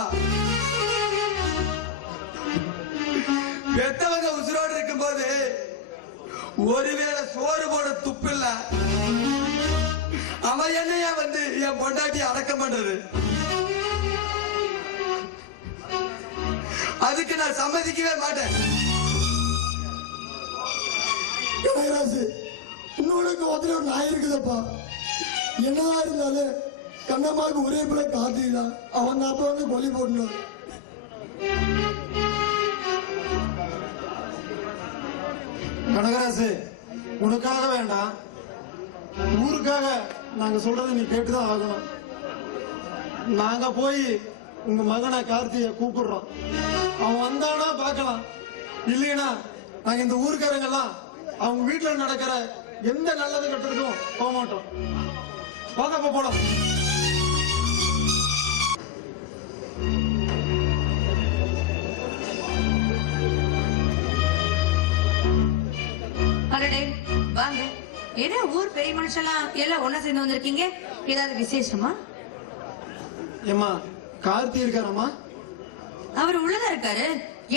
பெத்தவங்க உசுரோடு இருக்கும்போது ஒருவேளை சோறு போட துப்பு இல்ல. அவன் என்னைய வந்து என் பொண்டாட்டி அடக்கம் பண்றது. அதுக்கு நான் சம்மதிக்கவே மாட்டேன். கனகராசு, உன்னோட கோத்திர ஒரு நாய் இருக்குதப்பா. என்னதான் இருந்தாலும் கண்ணம்மாவுக்கு ஒரே பிள்ளை கார்த்தி தான். அவன் தாப்பா வந்து கொல்லி போடணும். கனகராசு, உனக்காக வேண்டாம், ஊருக்காக நாங்க சொல்றதை நீ கேட்டுதான் ஆகணும். நாங்க போய் உங்க மகனை கார்த்திய கூப்பிடுறோம். அவன் வந்தானா பார்க்கலாம், இல்லையா நாங்க இந்த ஊருக்காரங்க எல்லாம் அவங்க வீட்டுல நடக்கிற எந்த நல்லது கட்டுறதுக்கும் போக மாட்டோம். வாங்கப்பா போலாம். அடடே வாங்க. என்ன ஊர் பெரிய மனுஷெல்லாம் எல்லாம் ஒண்ணா சேர்ந்து வந்திருக்கீங்க? ஏதாவது விசேஷமா? ஏம்மா, கார்த்தி இருக்காரம்மா? அவர் உள்ளதா இருக்காரு.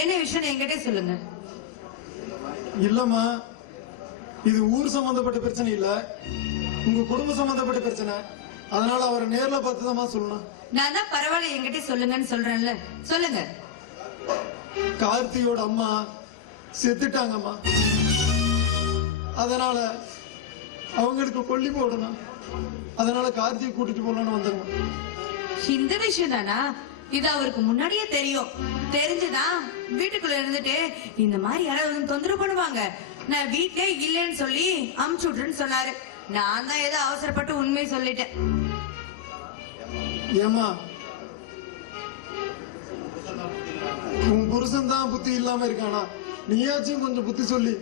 என்ன விஷயம் என்கிட்ட சொல்லுங்க. இல்லம்மா, இது ஊர் சம்பந்தப்பட்ட பிரச்சனை இல்ல, உங்க குடும்ப சம்பந்தப்பட்ட பிரச்சனை. அதனால அவரை நேர்ல பார்த்துதான் சொல்லணும். நான் தான் பரவாயில்ல என்கிட்ட சொல்லுங்கன்னு சொல்றேன்ல, சொல்லுங்க. கார்த்தியோட அம்மா செத்துட்டாங்கம்மா. அதனால அவங்களுக்கு கொல்லி போடணும். அதனால கார்த்தியை கூட்டிட்டு போகணும்னு வந்தாங்க. இந்த விஷயம் தானா? இது அவருக்கு முன்னாடியே தெரியும். தெரிஞ்சுதான் வீட்டுக்குள்ள இருந்துட்டு இந்த மாதிரி யாராவது தொந்தரவு பண்ணுவாங்க, நான் வீட்லயே இல்லைன்னு சொல்லி அமுச்சு விட்டுருன்னு சொன்னாரு. நான் தான் ஏதோ அவசரப்பட்டு உண்மையை சொல்லிட்டேன். ஏமா, உன் புருஷன் தான் புத்தி இல்லாம இருக்கானா? நீயாச்சும் கொஞ்சம் புத்தி சொல்லி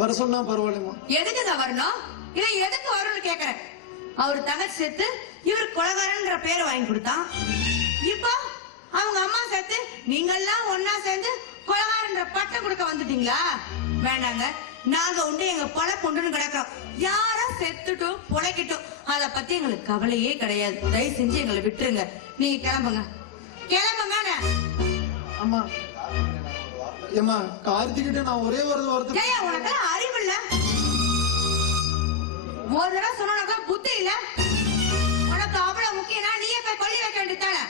வர சொன்னா பரவாயில்லம்மா. எதுக்குங்க வரணும்? இல்ல எதுக்கு வரணும்னு கேக்குறேன். அவர் தங்கச்சி சேர்த்து இவர் கொலகாரன்ற பேரை வாங்கி கொடுத்தான். இப்போ அவங்க அம்மா சேர்த்து நீங்கெல்லாம் ஒன்னா சேர்ந்து கொலகாரன்ற பட்டம் கொடுக்க வந்துட்டீங்களா? வேண்டாங்க, நாங்க உண்டு எங்க பொல பொண்டுன்னு கிடக்கிறோம். யாரா செத்துட்டும் பொழைக்கட்டும், அத பத்தி எங்களுக்கு கவலையே கிடையாது. தயவு செஞ்சு எங்களை விட்டுருங்க. நீங்க கிளம்புங்க, கிளம்புங்க. அம்மா, ஏமா, கார்த்திகிட்ட நான் ஒரே ஒரு வார்த்தை. உனக்கு அறிவு இல்ல? ஒரு தடவை சொன்னா புத்தி இல்ல? உனக்கு அவ்வளவு முக்கியம்னா நீயே போய் கொல்லி வைக்க வேண்டியதானே?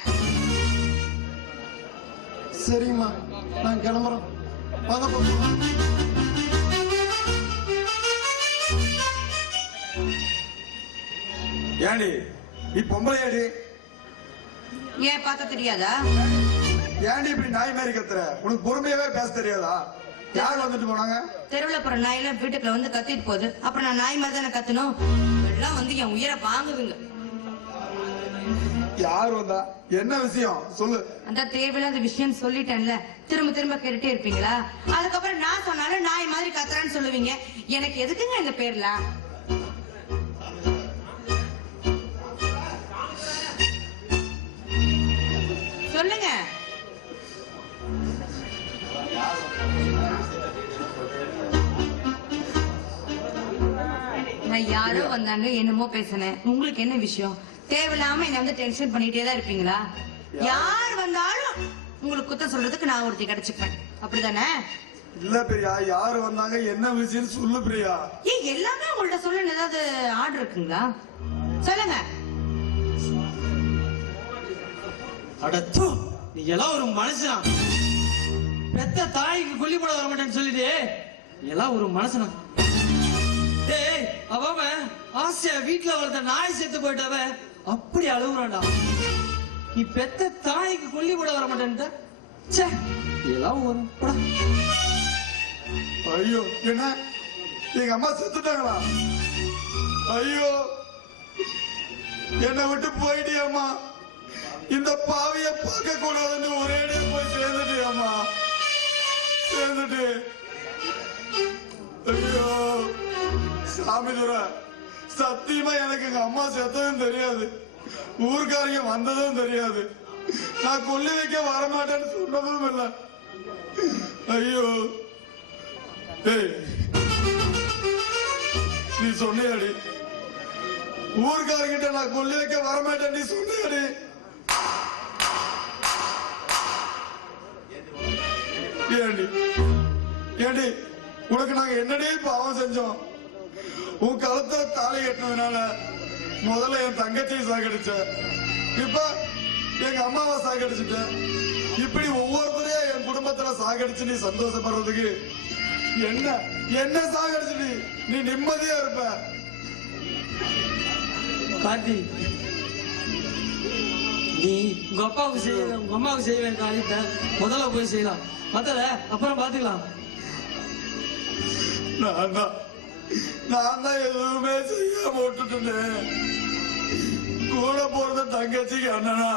சரிங்கம்மா, நான் கிளம்புறோம். வாங்க போகலாம். ஏண்டி நீ பொம்பளையாடி? ஏன் பார்த்தா தெரியாதா? ஏண்டி இப்படி நாய் மாதிரி கத்துற? உனக்கு பொறுமையாவே பேச தெரியாதா? யார் வந்துட்டு போனாங்க? தெருவுல போற நாயெல்லாம் வீட்டுக்குள்ள வந்து கத்திட்டு போகுது. அப்புறம் நான் நாய் மாதிரி தானே கத்தணும்? எல்லாம் வந்து என் உயிரை வாங்குதுங்க. யார் வந்தா? என்ன விஷயம் சொல்லு. அந்த தேவையில்லாத விஷயம் சொல்லிட்டேன்ல, திரும்ப திரும்ப கேட்டுட்டே இருப்பீங்களா? அதுக்கப்புறம் நான் சொன்னாலும் நாய் மாதிரி கத்துறான்னு சொல்லுவீங்க. எனக்கு எதுக்குங்க இந்த பேர்ல? சொல்லுங்க. நான் யாரோ வந்தாங்க என்னமோ பேசினேன். உங்களுக்கு என்ன விஷயம்? தேவையில்லாம என்ன வந்து டென்ஷன் பண்ணிட்டே தான் இருப்பீங்களா? யார் வந்தாலும் உங்களுக்கு குத்தம் சொல்றதுக்கு நான் ஒருத்தி கிடைச்சுப்பேன், அப்படிதானே? இல்ல பிரியா, யாரு வந்தாங்க என்ன விஷயம் சொல்லு பிரியா. ஏன் எல்லாமே உங்கள்ட்ட சொல்ல ஏதாவது ஆர்டர் இருக்குங்களா? சொல்லுங்க. அடத்து, நீ எல்லாம் ஒரு மனுஷனா? பெத்த தாய்க்கு கொல்லி போட வர மாட்டேன்னு சொல்லிட்டு எல்லாம் ஒரு மனுஷனா? டேய், அவன் ஆசையா வீட்டுல வளர்த்த நாய் செத்து போயிட்டவ அப்படி அழுகுறான்டா. நீ பெத்த தாய்க்கு கொல்லி போட வர மாட்டேன்ட்ட? ச்சே, எல்லாம் ஒரு போடா. ஐயோ, என்ன எங்க அம்மா செத்துட்டாங்களா? ஐயோ, என்னை விட்டு போயிட்டியம்மா. இந்த பாவிய பார்க்க கூடாதுன்னு ஒரே போய் சேர்ந்துட்டியம்மா. சேர்ந்துட்டு ஐயோ சாமி துரை, சத்தியமா எனக்கு எங்க அம்மா செத்ததும் தெரியாது, ஊர்க்காரங்க வந்ததும் தெரியாது. நான் கொல்லி வைக்க வரமாட்டேன்னு சொன்னதும் இல்லை. ஐயோ, ஏய், நீ சொன்னியாடி ஊர்க்காரங்கிட்ட நான் கொல்லி வைக்க வரமாட்டேன், நீ சொன்னியாடி? ஏண்டி ஏண்டி உனக்கு நாங்க என்னடி பாவம் செஞ்சோம்? உன் கழுத்தை தாலி கட்டினதுனால முதல்ல என் தங்கச்சியை சாகடிச்ச, இப்ப எங்க அம்மாவை சாகடிச்சுட்ட. இப்படி ஒவ்வொருத்தரையா என் குடும்பத்துல சாகடிச்சு நீ சந்தோஷப்படுறதுக்கு என்ன என்ன சாகடிச்சு நீ நிம்மதியா இருப்ப? கார்த்தி, நீ உங்க அப்பாவுக்கு செய்ய உங்க அம்மாவுக்கு செய்ய வேண்டிய காரியத்தை முதல்ல போய் செய்யலாம், மத்தத அப்புறம் பாத்துக்கலாம். நான் தான் எதுவுமே செய்யாம விட்டுட்டேன். கூட போறத தங்கச்சிக்கு அண்ணனா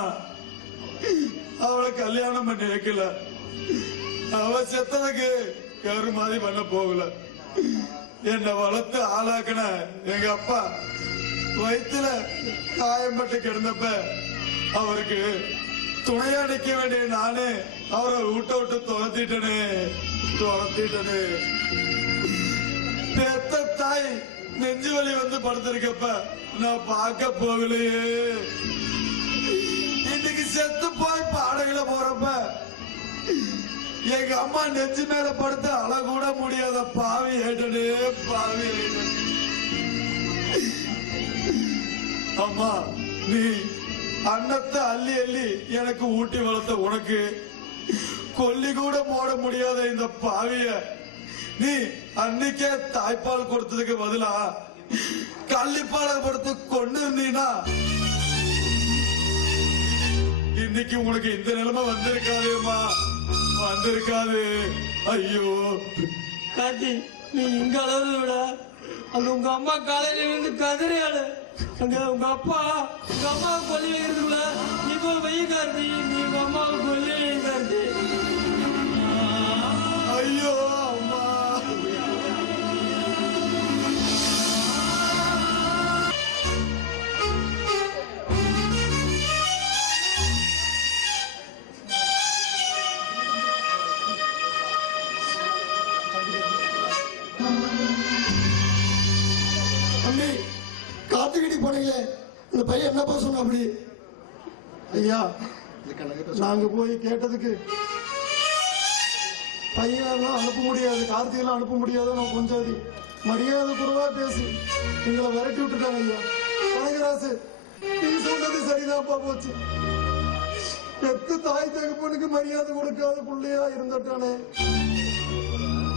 அவளை கல்யாணம் பண்ணி வைக்கல. அவ செத்ததுக்கு கரு மாதிரி பண்ண போகல. என்னை வளர்த்து ஆளாக்குன எங்க அப்பா வயிற்றுல காயம்பட்டு கிடந்தப்ப அவருக்கு துணையா நிக்க வேண்டிய நானே அவரை விட்டு துரத்திட்டனே. பெத்த தாய் நெஞ்சு வலி வந்து படுத்திருக்கப்ப நான் பார்க்க போகலையே. இன்னைக்கு செத்து போய் பாடையில போறப்ப எங்க அம்மா நெஞ்சு மேல படுத்து அழ கூட முடியாத பாவி ஏட்டனே, பாவி ஏட்டனே. அம்மா, நீ அன்னத்தை அள்ளி அள்ளி எனக்கு ஊட்டி வளர்த்த உனக்கு கொல்லி கூட போட முடியாத இந்த பாவிய நீ அன்னைக்கே தாய்ப்பால் கொடுத்ததுக்கு பதிலா கள்ளிப்பாலை கொடுத்து கொண்டு இருந்தீனா இன்னைக்கு உனக்கு இந்த நிலைமை வந்திருக்காதுமா, வந்திருக்காது. ஐயோ கார்த்தி, நீ இங்க அளவு விட அங்க உங்க அம்மா காலையில இருந்து கதறியாடு. அங்க உங்க அம்மாவை கொல்லி வைக்கிறதுக்குள்ள நீ போய் வெய்ய கார்த்தி, நீ உங்க அம்மாவை கொல்லி வை கார்த்தி. ஐயோ அம்மா. தம்பி, காத்துக்கிட்டி போனீங்களே, இந்த பையன் என்னப்பா சொன்ன? அப்படி ஐயா, நாங்க போய் கேட்டதுக்கு பையனெல்லாம் அனுப்ப முடியாது, கார்த்திகெல்லாம் அனுப்ப முடியாது, நான் கொஞ்சம் மரியாதை குறைவா பேசி எங்களை விரட்டி விட்டுட்டாங்க. ஐயா கனகராசு, நீ சொன்னது சரிதான்ப்பா போச்சு. பெத்து தாய் தகப்பனுக்கு மரியாதை கொடுக்காத பிள்ளையா இருந்துட்டானே,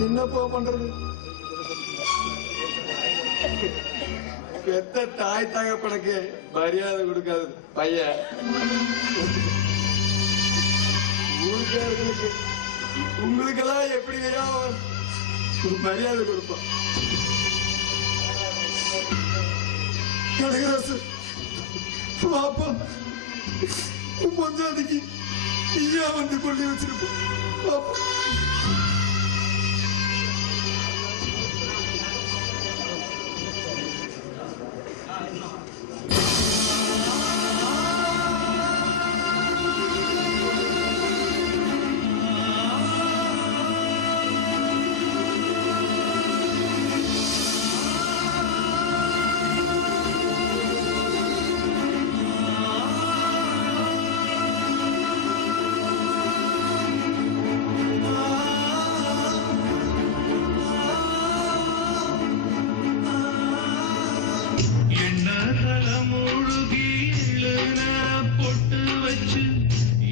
என்னப்பா பண்றது? பெத்த தாய் தகப்பனுக்கு மரியாதை கொடுக்காது பையன் ஊருக்காரர்களுக்கு உங்களுக்கெல்லாம் எப்படியா மரியாதை கொடுப்பான். கனகராசு பாப்பா பொஞ்சாதிக்கு ஐயா வந்து கொண்டு வச்சிருப்போம் பாப்பா.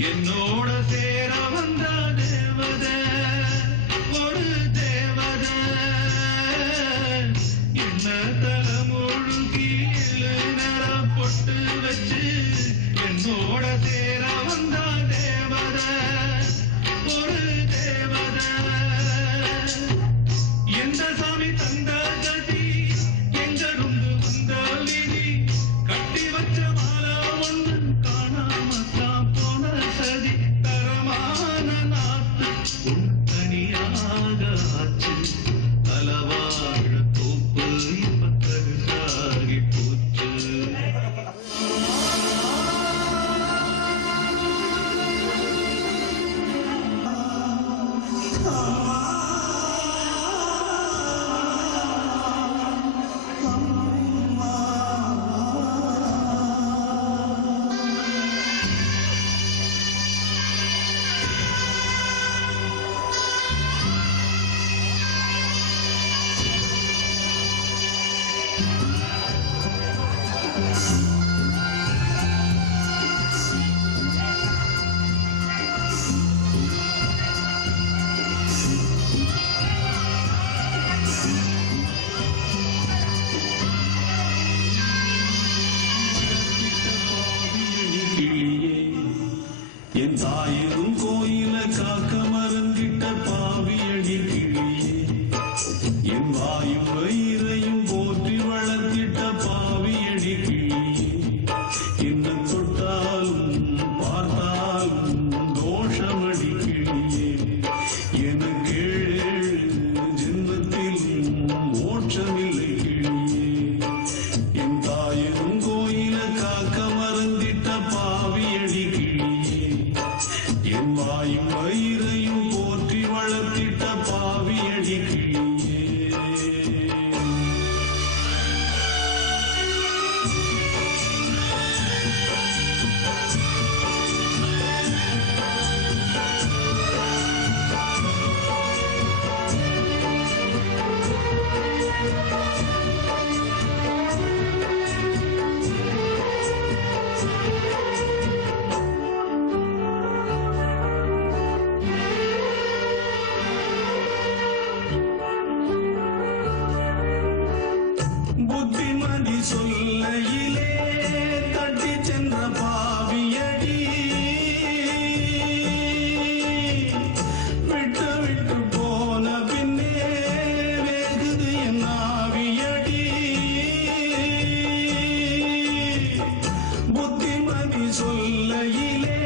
என்னோட சேர வந்த தேவத ஒரு தேவத என்ன தலைமுழுகி நர பொட்டு வச்சு என்னோட சேர வந்த தேவத ஒரு தேவத எந்த சாமி தந்த கதி எங்கிருந்து வந்த விதி கட்டி வச்ச மாலை ஒன்று காணாமத்தான் போன சதி தரமான நாத்து தனியாக ஆச்சு தலவாழ தோப்பு இப்ப கருசாகி போச்சு. என் தாயரும் கோயில காக்க மறந்திட்ட பாவியடி கிளியே என் வாயும் வயிறையும் போற்றி வளர்த்திட்ட பாவியடி கிளியே என்ன தொட்டாலும் பார்த்தாலும் தோஷமடி கிளியே எனக்கு ஏழு ஜென்மத்தில் மோட்சமில்லை கிளியே என் தாயரும் கோயில காக்க மறந்திட்ட பாவியடி கிளியே என் வாயும் வயிறையும் போற்றி வளர்த்திட்ட பாவியடி கிளியே. புத்திமதி சொல்லையிலே தட்டி சென்ற பாவியடி விட்டு விட்டு போன பின்னே வேகுது என் ஆவியடி புத்திமதி சொல்லையிலே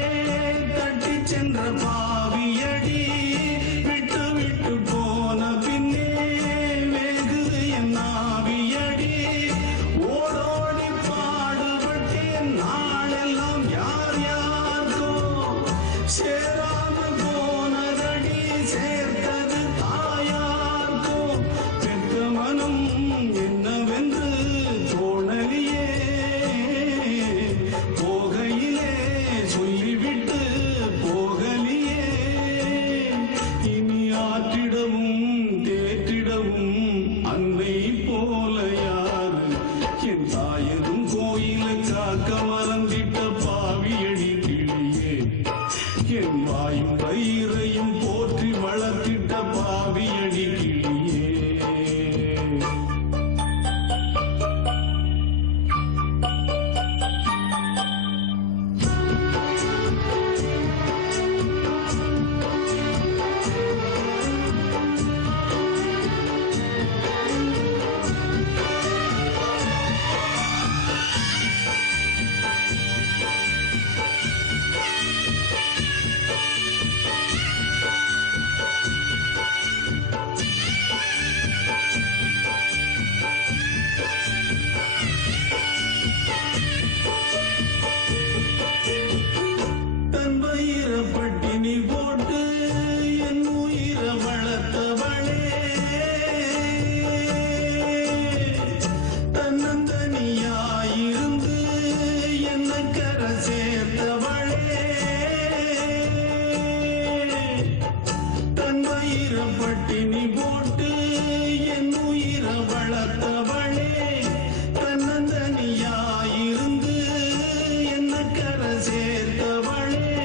தட்டி சென்ற பாவியடி விட்டு விட்டு போன பின்னே வேகுது என் ஆவியடி ஓடோடி பாடுபட்டேன் நாளெல்லாம் யார் யாருக்கோ சேராம போனதடி சேர்த்தது தாயார்க்கோ பெற்ற மனம் என்னவென்று தோணலியே போகையிலே சொல்லிவிட்டு போகலியே இனி ஆற்றிடவும் தேற்றிடவும் அன்னை போல யாரு என் தாயரும் கோயிலை காக்க மறந்திட்ட பாவியடி கிளியே என் வாயும் வயிறையும் போற்றி வளர்த்திட்ட பாவியடி கிளியே. பட்டினி போட்டு என் உயிரை வளர்த்தவளே, தன்னந்தனியாயிருந்து என்ன கரை சேர்த்தவளே,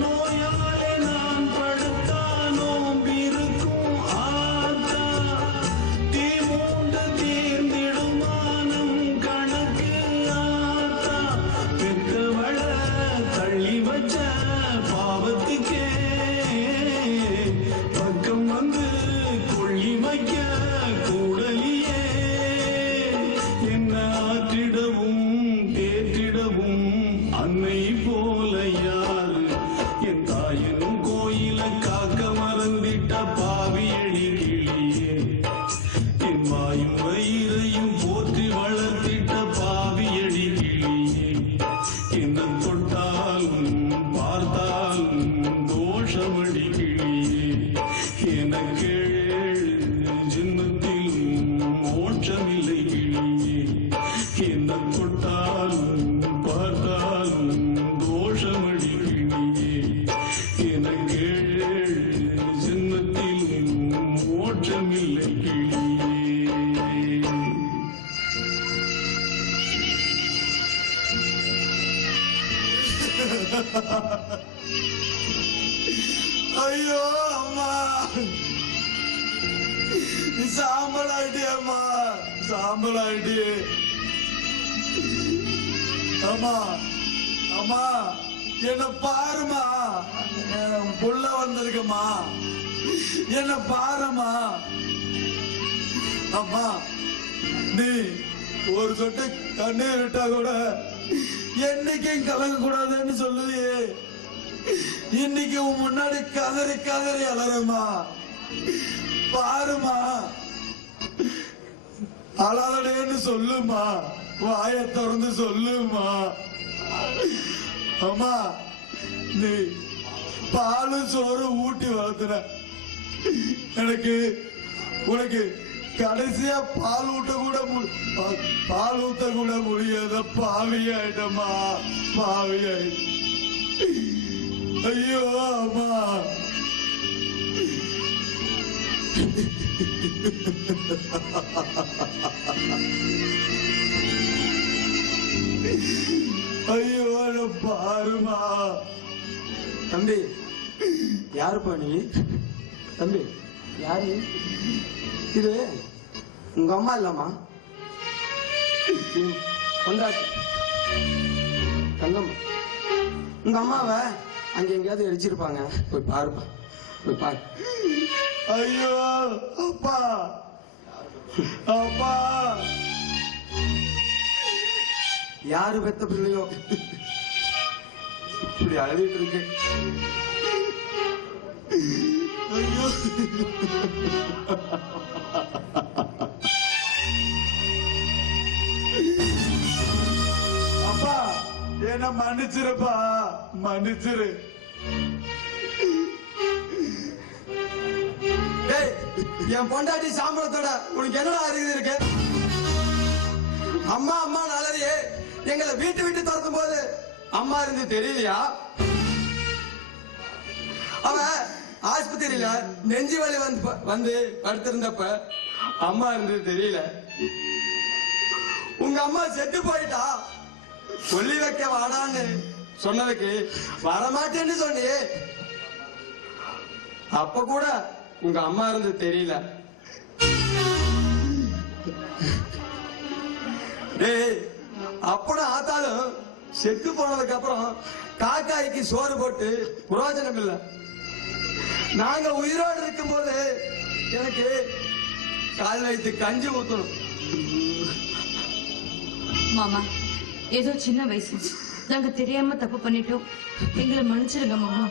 நோயாலே நான் படுத்தா நோம்பிருக்கும் ஆத்தா, தீ மூண்டு தீர்ந்திடுமானம் கணக்கு ஆத்தா, பெத்தவள தள்ளி வச்ச பாவத்துக்கே பக்கம் வந்து கொள்ளி வைக்க கூடலியே, என்ன ஆற்றிடவும் தேற்றிடவும் அன்னை போல யாரு, என் தாயனும் கோயில காக்க மறந்திட்ட பாவியடி கிளியே, என் வாயும் வயிறையும் போற்றி வளர்த்திட்ட பாவியடி கிளியே, என்ன தொட்டாலும் பார்த்தாலும் தோஷமடி கிளியே, எனக்கு ஜென்மத்திலும் மோட்சமில்லை கிளியே, என்ன தொட்டாலும் பார்த்தாலும் தோஷமடி கிளியே, எனக்கு ஜென்மத்திலும் மோட்சமில்லை கிளியே. ஐயோ அம்மா, சாம்பல் ஆயிட்டே அம்மா, சாம்பல் ஆயிட்டே. அம்மா அம்மா என்ன பாருமா, புள்ள வந்திருக்கம்மா, என்ன பாருமா. அம்மா நீ ஒரு சொட்டு கண்ணீர் விட்டா கூட என்னைக்கும் கலங்க கூடாதுன்னு சொல்லுவியே, இன்னைக்கு உன் முன்னாடி கதறி கதறி அலறுமா. பாருமா, அழாதடேன்னு சொல்லுமா, வாய திறந்து சொல்லுமா. அம்மா நீ பாலும் சோறு ஊட்டி வளர்த்துன எனக்கு, உனக்கு கடைசியா பால் ஊட்ட கூட முடியாத பாவி ஆயிட்டம்மா, பாவி ஆயிட்ட. ஐயோ அம்மா, ஐயோ பாருமா. தம்பி யாருப்பா நீ? தம்பி யாரு இது? உங்க அம்மா இல்லம்மா, கொண்டாட்டி தங்கம்மா. உங்க அம்மாவை அங்க எங்கேயாவது எரிச்சிருப்பாங்க, போய் பாருப்பா, போய் பாரு. ஐயோ அப்பா, அப்பா. யாரு பெத்த பிள்ளையோ இப்படி அழுதுட்டு இருக்கு. ஐயோ அப்பா, என்ன மன்னிச்சிருப்பா, மன்னிச்சிரு. டேய், என் பொண்டாட்டி சாம்பளத்தோட உனக்கு என்னடா அறிகுறி இருக்கு? அம்மா அம்மா நல்லதையே எங்களை வீட்டு விட்டு துரத்தும் போது அம்மா இருந்து தெரியலையா? அவ ஆஸ்பத்திரியில நெஞ்சு வலி வந்து படுத்திருந்தப்ப அம்மா இருந்து தெரியல. உங்க அம்மா செத்து போயிட்டா, கொல்லி வைக்க வாடான்னு சொன்னதுக்கு வரமாட்டேன்னு சொன்னியே, அப்ப கூட உங்க அம்மா இருந்து தெரியல. டேய், அப்படம் ஆத்தாலும் செத்து போனதுக்கு அப்புறம் காக்காய்க்கு சோறு போட்டு புரோஜனம் இல்லை. நாங்க உயிரோடு இருக்கும் போது எனக்கு கால் வைத்து கஞ்சி ஊத்தணும். மாமா, ஏதோ சின்ன வயசு, நாங்க தெரியாம தப்பு பண்ணிட்டோம், எங்களை மன்னிச்சிருங்க மாமா.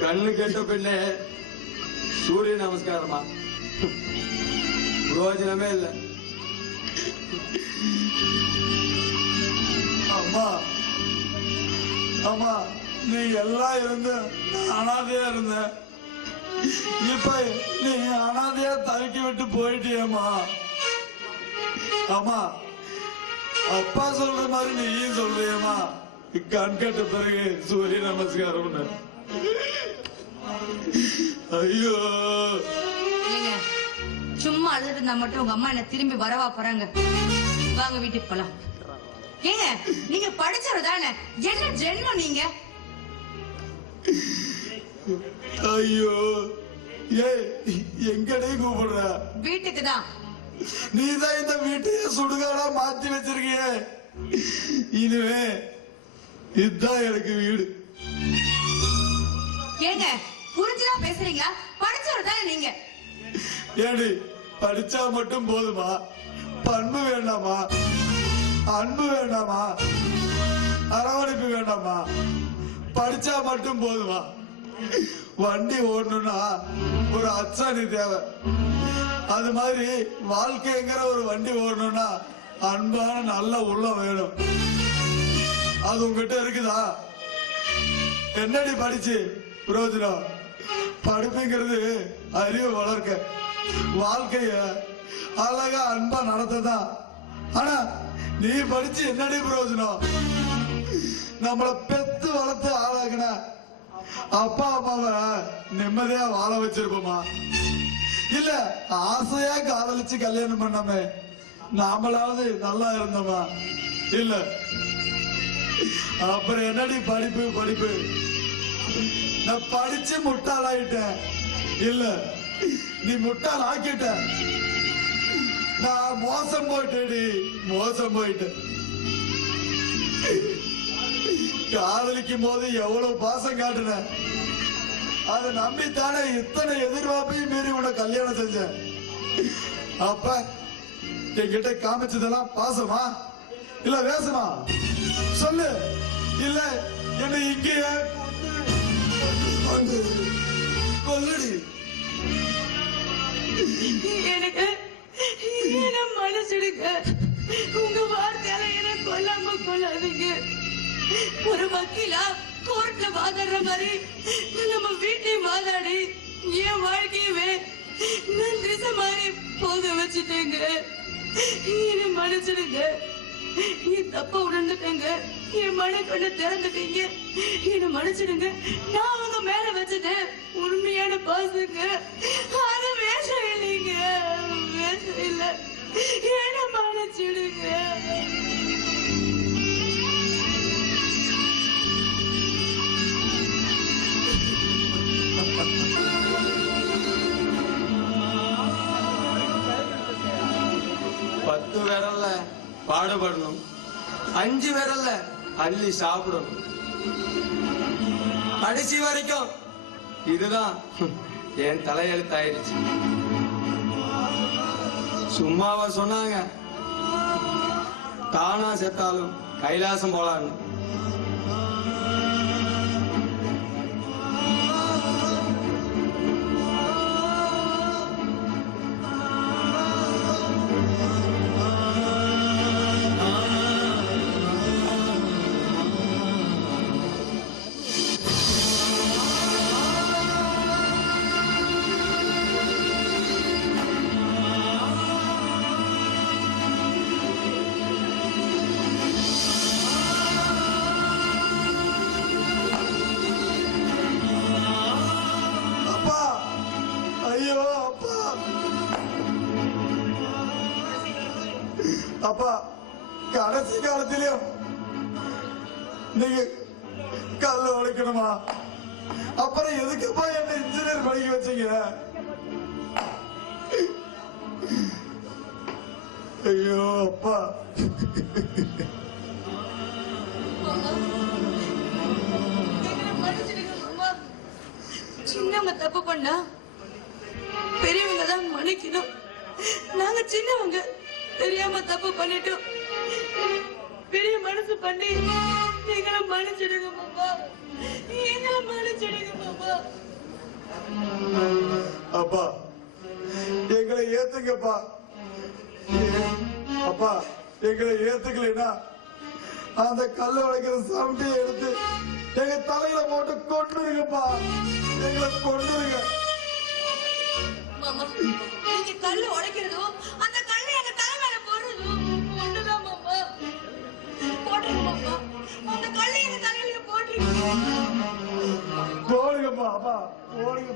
கண்ணு கெட்ட பெண்ணே, சூரிய நமஸ்காரமா, பிரயோஜனமே இல்லை. அம்மா ஆமா நீங்க எல்லாம் இருந்த அனாதையா இருந்த, இப்ப நீ அனாதையா தவிக்க விட்டு போயிட்டியம்மா. ஆமா அப்பா சொல்ற மாதிரி நீயும் சொல்றியம்மா, கண் கட்ட பிறகு சூரிய நமஸ்காரம்னு. ஐயோ ஏங்க சும்மா அழுதுட்டு இருந்தா மட்டும் உங்க அம்மா என்ன திரும்பி வரவா போறாங்க? வாங்க வீட்டுக்கு போலாம். ஏங்க நீங்க படிச்சவர் தானே, என்ன ஜென்மம் நீங்க? ஐயோ ஏய் எங்கடே கூப்பிடுற? வீட்டுக்கு தான். நீதான் இந்த வீட்டையே சுடுகாடா மாத்தி வச்சிருக்கிய. இனிமே இதுதான் எனக்கு வீடு. ஏங்க புரிஞ்சுதான் பேசுறீங்களா? படிச்சவர் தானே நீங்க. ஏடி படிச்சா மட்டும் போதுமா? பண்பு வேண்டாமா? அன்பு வேண்டாமா? அரவணைப்பு வேண்டாமா? படிச்சா மட்டும் போதுமா? வண்டி ஓடணும்னா ஒரு அச்சாணி தேவை. அது மாதிரி வாழ்க்கைங்கிற ஒரு வண்டி ஓடணும்னா அன்பான நல்ல உள்ளம் வேணும். அது உங்ககிட்ட இருக்குதா? என்னடி படிச்சு பிரயோஜனம்? படிப்புங்கிறது அறிவு வளர்க்க, வாழ்க்கைய அழகா அன்பா நடத்ததான். ஆனா நீ படிச்சு என்னடி பிரயோஜனம்? நம்மள பெத்து வளர்த்து ஆளாக்குன அப்பா அம்மாவை நிம்மதியா வாழ வச்சிருப்போமா? இல்ல ஆசையா காதலிச்சு கல்யாணம் பண்ணாம நாமளாவது நல்லா இருந்தோமா? இல்ல அப்புறம் என்னடி படிப்பு படிப்பு? நான் படிச்சு முட்டாளாயிட்டேன். இல்ல நீ முட்டாள் ஆக்கிட்ட. நான் மோசம் போயிட்டேடி, மோசம் போயிட்டேன். காதலிக்கும் போது எவ்வளவு பாசம் காட்டுன, அதை நம்பித்தானே இத்தனை எதிர்பார்ப்பையும் மீறி உன்னை கல்யாணம் செஞ்சேன். அப்ப என்கிட்ட காமிச்சதெல்லாம் பாசமா இல்ல வேசமா? சொல்லு. இல்ல என்னை இங்கேயே கொல்லுடி. எனக்கு என்ன மனசுடுங்க, உங்க வார்த்தையால என்ன கொல்லாம கொள்ளாதீங்க. ஒரு வக்கீலா கோர்ட்ல வாதாடுற மாதிரி நம்ம வீட்டையும் வாதாடி என் வாழ்க்கையவே நான் திசை மாதிரி போக வச்சுட்டேங்க. என்ன மன்னிச்சிடுங்க. என் தப்ப உணர்ந்துட்டேங்க. என் மன கண்ணை திறந்துட்டீங்க. என்ன மன்னிச்சிடுங்க. நான் உங்க மேல வச்சுட்டேன் உண்மையான பாசங்க. அது வேஷம் இல்லைங்க, வேஷம் இல்ல. என்ன மன்னிச்சிடுங்க. பத்து விரல்ல பாடுபடணும், 5 விரல்ல அள்ளி சாப்பிடணும். கடைசி வரைக்கும் இதுதான் என் தலையெழுத்தாயிருச்சு. சும்மாவா சொன்னாங்க தானா செத்தாலும் கைலாசம் போலான்னு? அப்பா கடைசி காலத்திலயும் நீங்க கல்ல உழைக்கணுமா? அப்புறம் எதுக்குப்பா என்ன இன்ஜினியர் படிக்க வச்சீங்க? ஐயோ அப்பா. சின்னவங்க தப்பு பண்ணா பெரியவங்க தான் மன்னிக்கணும். நாங்க சின்னவங்க தெரியாம தப்பு பண்ணிட்டோம். பெரிய மனசு பண்ணி எங்களை மன்னிச்சிடுங்க மாமா, எங்களை மன்னிச்சிடுங்க மாமா. அப்பா எங்களை ஏத்துங்கப்பா. அப்பா எங்களை ஏத்துக்கலைன்னா அந்த கல்ல உடைக்கிற சாமியை எடுத்து எங்க தலையில போட்டு கொண்டுருங்கப்பா, எங்களை கொண்டுருங்க. மாமா, நீங்க கல்லு உடைக்கிறதும் அந்த கல்லை எங்க தலை மேல போடுறதும் ஒண்ணுதான் மாமா. போட்டுருங்க மாமா, அந்த கல்லை எங்க தலையில போட்டுருங்க. போடுங்கப்பா, அப்பா போடுங்க.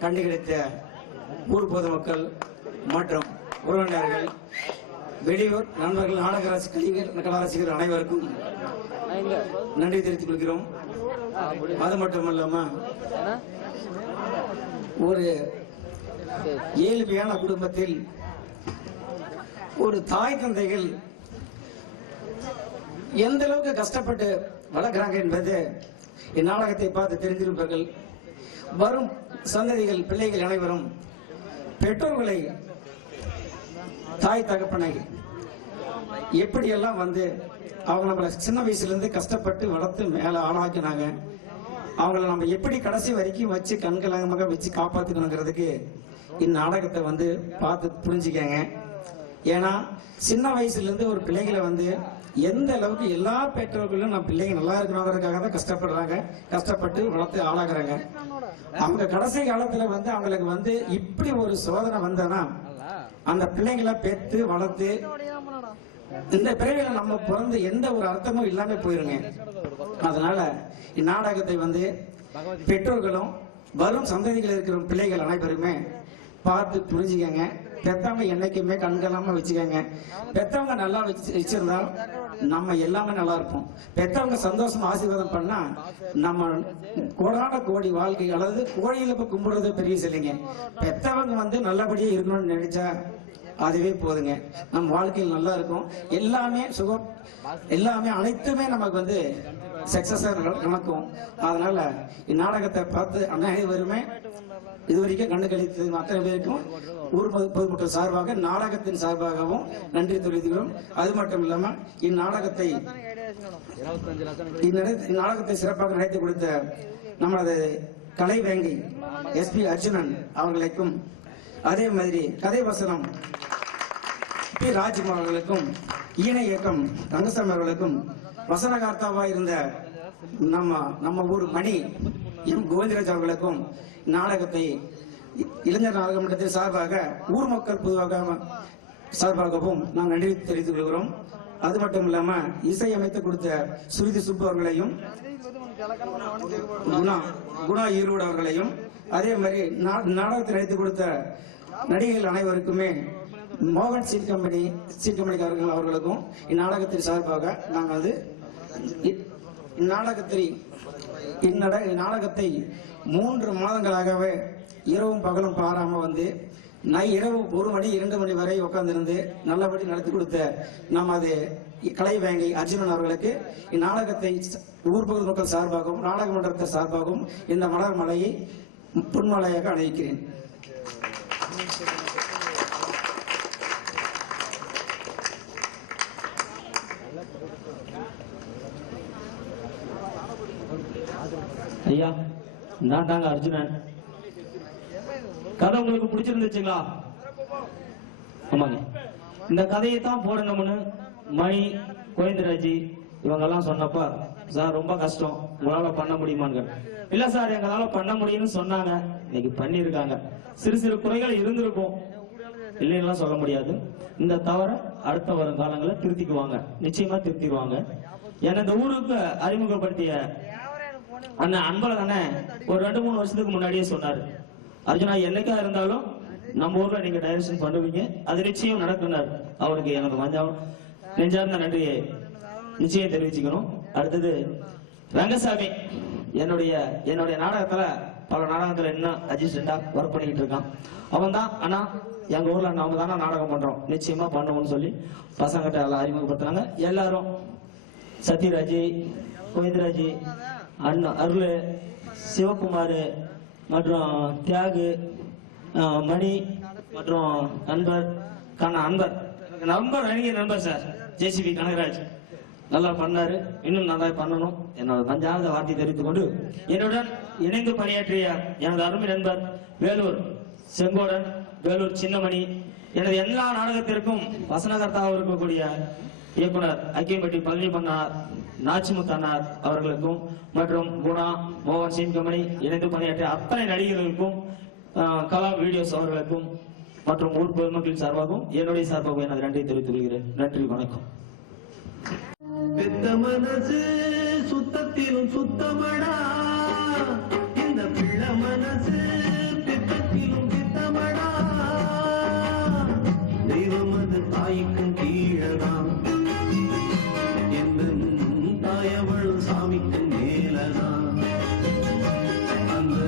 கண்டு கிடைத்த ஊர் பொதுமக்கள் மற்றும் உறவினர்கள், வெளியூர் நண்பர்கள், நாடக கலைஞர், கலாரசிகர் அனைவருக்கும் நன்றி தெரிவித்துக் கொள்கிறோம். அது மட்டுமல்லாம ஒரு ஏழ்மையான குடும்பத்தில் ஒரு தாய் தந்தைகள் எந்த அளவுக்கு கஷ்டப்பட்டு வளர்க்கிறாங்க என்பது இந்நாடகத்தை பார்த்து தெரிந்திருப்பார்கள். வரும் சந்ததிகள், பிள்ளைகள் அனைவரும் பெற்றோர்களை, தாய் தகப்பனை எப்படியெல்லாம் வந்து அவங்க நம்மளை சின்ன வயசுல இருந்து கஷ்டப்பட்டு வளர்த்து மேல ஆளாக்கினாங்க, அவங்கள நம்ம எப்படி கடைசி வரைக்கும் வச்சு கண்கலமாக வச்சு காப்பாத்துக்கணுங்கிறதுக்கு இந்நாடகத்தை வந்து பார்த்து புரிஞ்சுக்கங்க. ஏன்னா சின்ன வயசுல இருந்து ஒரு பிள்ளைகளை வந்து எந்த அளவுக்கு எல்லா பெற்றோர்களும் நம்ம பிள்ளைங்க நல்லா இருக்கணுங்கிறதுக்காக தான் கஷ்டப்படுறாங்க, கஷ்டப்பட்டு வளர்த்து ஆளாகிறாங்க. அவங்க கடைசி காலத்துல வந்து அவங்களுக்கு வந்து இப்படி ஒரு சோதனை வந்தனா அந்த பிள்ளைங்களை பெற்று வளர்த்து இந்த பிறவில நம்ம பிறந்து எந்த ஒரு அர்த்தமும் இல்லாம போயிருங்க. அதனால இந்நாடகத்தை வந்து பெற்றோர்களும் வரும் சந்ததிகள் இருக்கிற பிள்ளைகள் அனைவருமே பார்த்து புரிஞ்சுக்கங்க. பெத்தவங்க என்னைக்குமே கண்களாம வச்சுக்கோங்க. பெத்தவங்க நல்லா வச்சிருந்தா நம்ம எல்லாமே நல்லா இருப்போம். பெத்தவங்க சந்தோஷமா ஆசீர்வாதம் பண்ணா நம்ம கோடான கோடி வாழ்க்கை, அதாவது கோழியில போய் கும்பிடுறது பெரிய சிலைங்க. பெத்தவங்க வந்து நல்லபடியா இருக்கணும்னு நினைச்சா அதுவே போதுங்க. நம்ம வாழ்க்கையில் நல்லா இருக்கும். எல்லாமே சுகம், எல்லாமே அனைத்துமே நமக்கு வந்து சக்சஸா நடக்கும். அதனால இந்நாடகத்தை பார்த்து அனைவருமே இதுவரைக்கும் கண்டு கழித்து அத்தனை பேருக்கும் ஊர் பொதுமக்கள் சார்பாக, நாடகத்தின் சார்பாகவும் நன்றி தெரிவிக்கிறோம். அது மட்டும் இல்லாம இந்நாடகத்தை சிறப்பாக நடத்தி கொடுத்த நமது கலை வேங்கை SP அர்ஜுனன் அவர்களுக்கும், அதே மாதிரி கதை வசனம் P ராஜ்குமார் அவர்களுக்கும், ஈன இயக்கம் ரங்கசாமி அவர்களுக்கும், வசனகார்த்தாவா இருந்த நம்ம ஊர் மணி எம் கோவிந்தராஜ் அவர்களுக்கும் நாடகத்தை இளைஞர் நாடக மன்றத்தின் சார்பாக, ஊர் மக்கள் பொதுவாக சார்பாகவும் நாம் நன்றி தெரிவித்துக் கொள்கிறோம். அது மட்டும் இல்லாம இசையமைத்து கொடுத்த சுருதி சுப்பு அவர்களையும், குணா ஈரோடு அவர்களையும், அதே மாதிரி நாடகத்தை நடித்து கொடுத்த நடிகைகள் அனைவருக்குமே, மோகன் சீட் கம்பெனிக்காரர்கள் அவர்களுக்கும் இந்நாடகத்தின் சார்பாக நாங்கள் வந்து இந்நாடகத்தை 3 மாதங்களாகவே இரவும் பகலும் பாராம வந்து இரவு 1 மணி 2 மணி வரை உட்கார்ந்திருந்து நல்லபடி நடத்தி கொடுத்த நமது கலை வேங்கை அர்ஜுனன் அவர்களுக்கு இந்நாடகத்தை ஊர் பொது மக்கள் சார்பாகவும் நாடக மன்றத்தை சார்பாகவும் இந்த மலர் மலையை பொன்மலையாக அணிவிக்கிறேன். நான் தாங்க அர்ஜுனன். கதை உங்களுக்கு பிடிச்சிருந்துச்சுங்களா? ஆமாங்க. இந்த கதையை தான் போடணும்னு மணி, கோவிந்தராஜ் இவங்கெல்லாம் சொன்னப்ப, சார் ரொம்ப கஷ்டம், உங்களால பண்ண முடியுமான்னு. இல்ல சார், எங்களால பண்ண முடியும்னு சொன்னாங்க, இன்னைக்கு பண்ணியிருக்காங்க. சிறு சிறு குறைகள் இருந்திருக்கும், இல்லைன்னா சொல்ல முடியாது. இந்த தவிர அடுத்த வரும் காலங்களில் திருத்திக்குவாங்க, நிச்சயமா திருத்திடுவாங்க. ஏன்னா இந்த ஊருக்கு அறிமுகப்படுத்திய அண்ணன் அன்பழகனே ஒரு 2-3 வருஷத்துக்கு முன்னாடியே சொன்னாரு, அர்ஜுனா என்னைக்கா இருந்தாலும் நம்ம ஊர்ல நீங்க டைரக்ஷன் பண்ணுவீங்க, அது நிச்சயம் நடக்குனார். அவருக்கு எனக்கு நெஞ்சார்ந்த நன்றியை நிச்சயம் தெரிவிச்சுக்கணும். அடுத்தது ரங்கசாமி, என்னுடைய நாடகத்துல பல நாடகத்துல இன்னும் அசிஸ்டண்டா ஒர்க் பண்ணிக்கிட்டு இருக்கான். அவன் தான் அண்ணா எங்க ஊர்ல நாம தானே நாடகம் பண்றோம், நிச்சயமா பண்ணுவோம்னு சொல்லி பசங்கிட்ட எல்லாம் அறிமுகப்படுத்துறாங்க. எல்லாரும் சத்யராஜ், கோவிந்தராஜ், அண்ணன் அருள், சிவகுமார் மற்றும் தியாகு, மணி மற்றும் நண்பர் நண்பர் சார் ஜேசிபி கனகராஜ் நல்லா பண்ணாரு. இன்னும் நல்லா பண்ணணும். என்னோட பஞ்சாத வார்த்தை தெரிவித்துக் கொண்டு என்னுடன் இணைந்து பணியாற்றிய எனது அருமை நண்பர் வேலூர் செங்கோடன், வேலூர் சின்னமணி, எனது எல்லா நாடகத்திற்கும் வசனகர்த்தாக இருக்கக்கூடிய இயக்குனர் அக்கியம்பட்டி பழனி பண்ணார், நாச்சிமுத்தனார் அவர்களுக்கும் மற்றும் குணா, மோகன் சீன்கமணி இணைந்து பணியாற்றிய அத்தனை நடிகர்களுக்கும், கலா வீடியோஸ் அவர்களுக்கும் மற்றும் ஊர் பொதுமக்களின் சார்பாகவும் என்னுடைய சார்பாகவும் எனது நன்றி தெரிவித்துக் கொள்கிறேன். நன்றி, வணக்கம். பெத்த மனசு சுத்தத்திலும் சுத்தமடா, இந்த பிள்ளை மனசு பித்தத்திலும் பித்தமடா. தெய்வம் அது தாய்க்கும் கீழதான், எந்த தாயவளும் சாமிக்கும் மேலதான். அந்த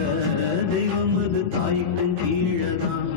தெய்வம் அது தாய்க்கும் கீழதான்,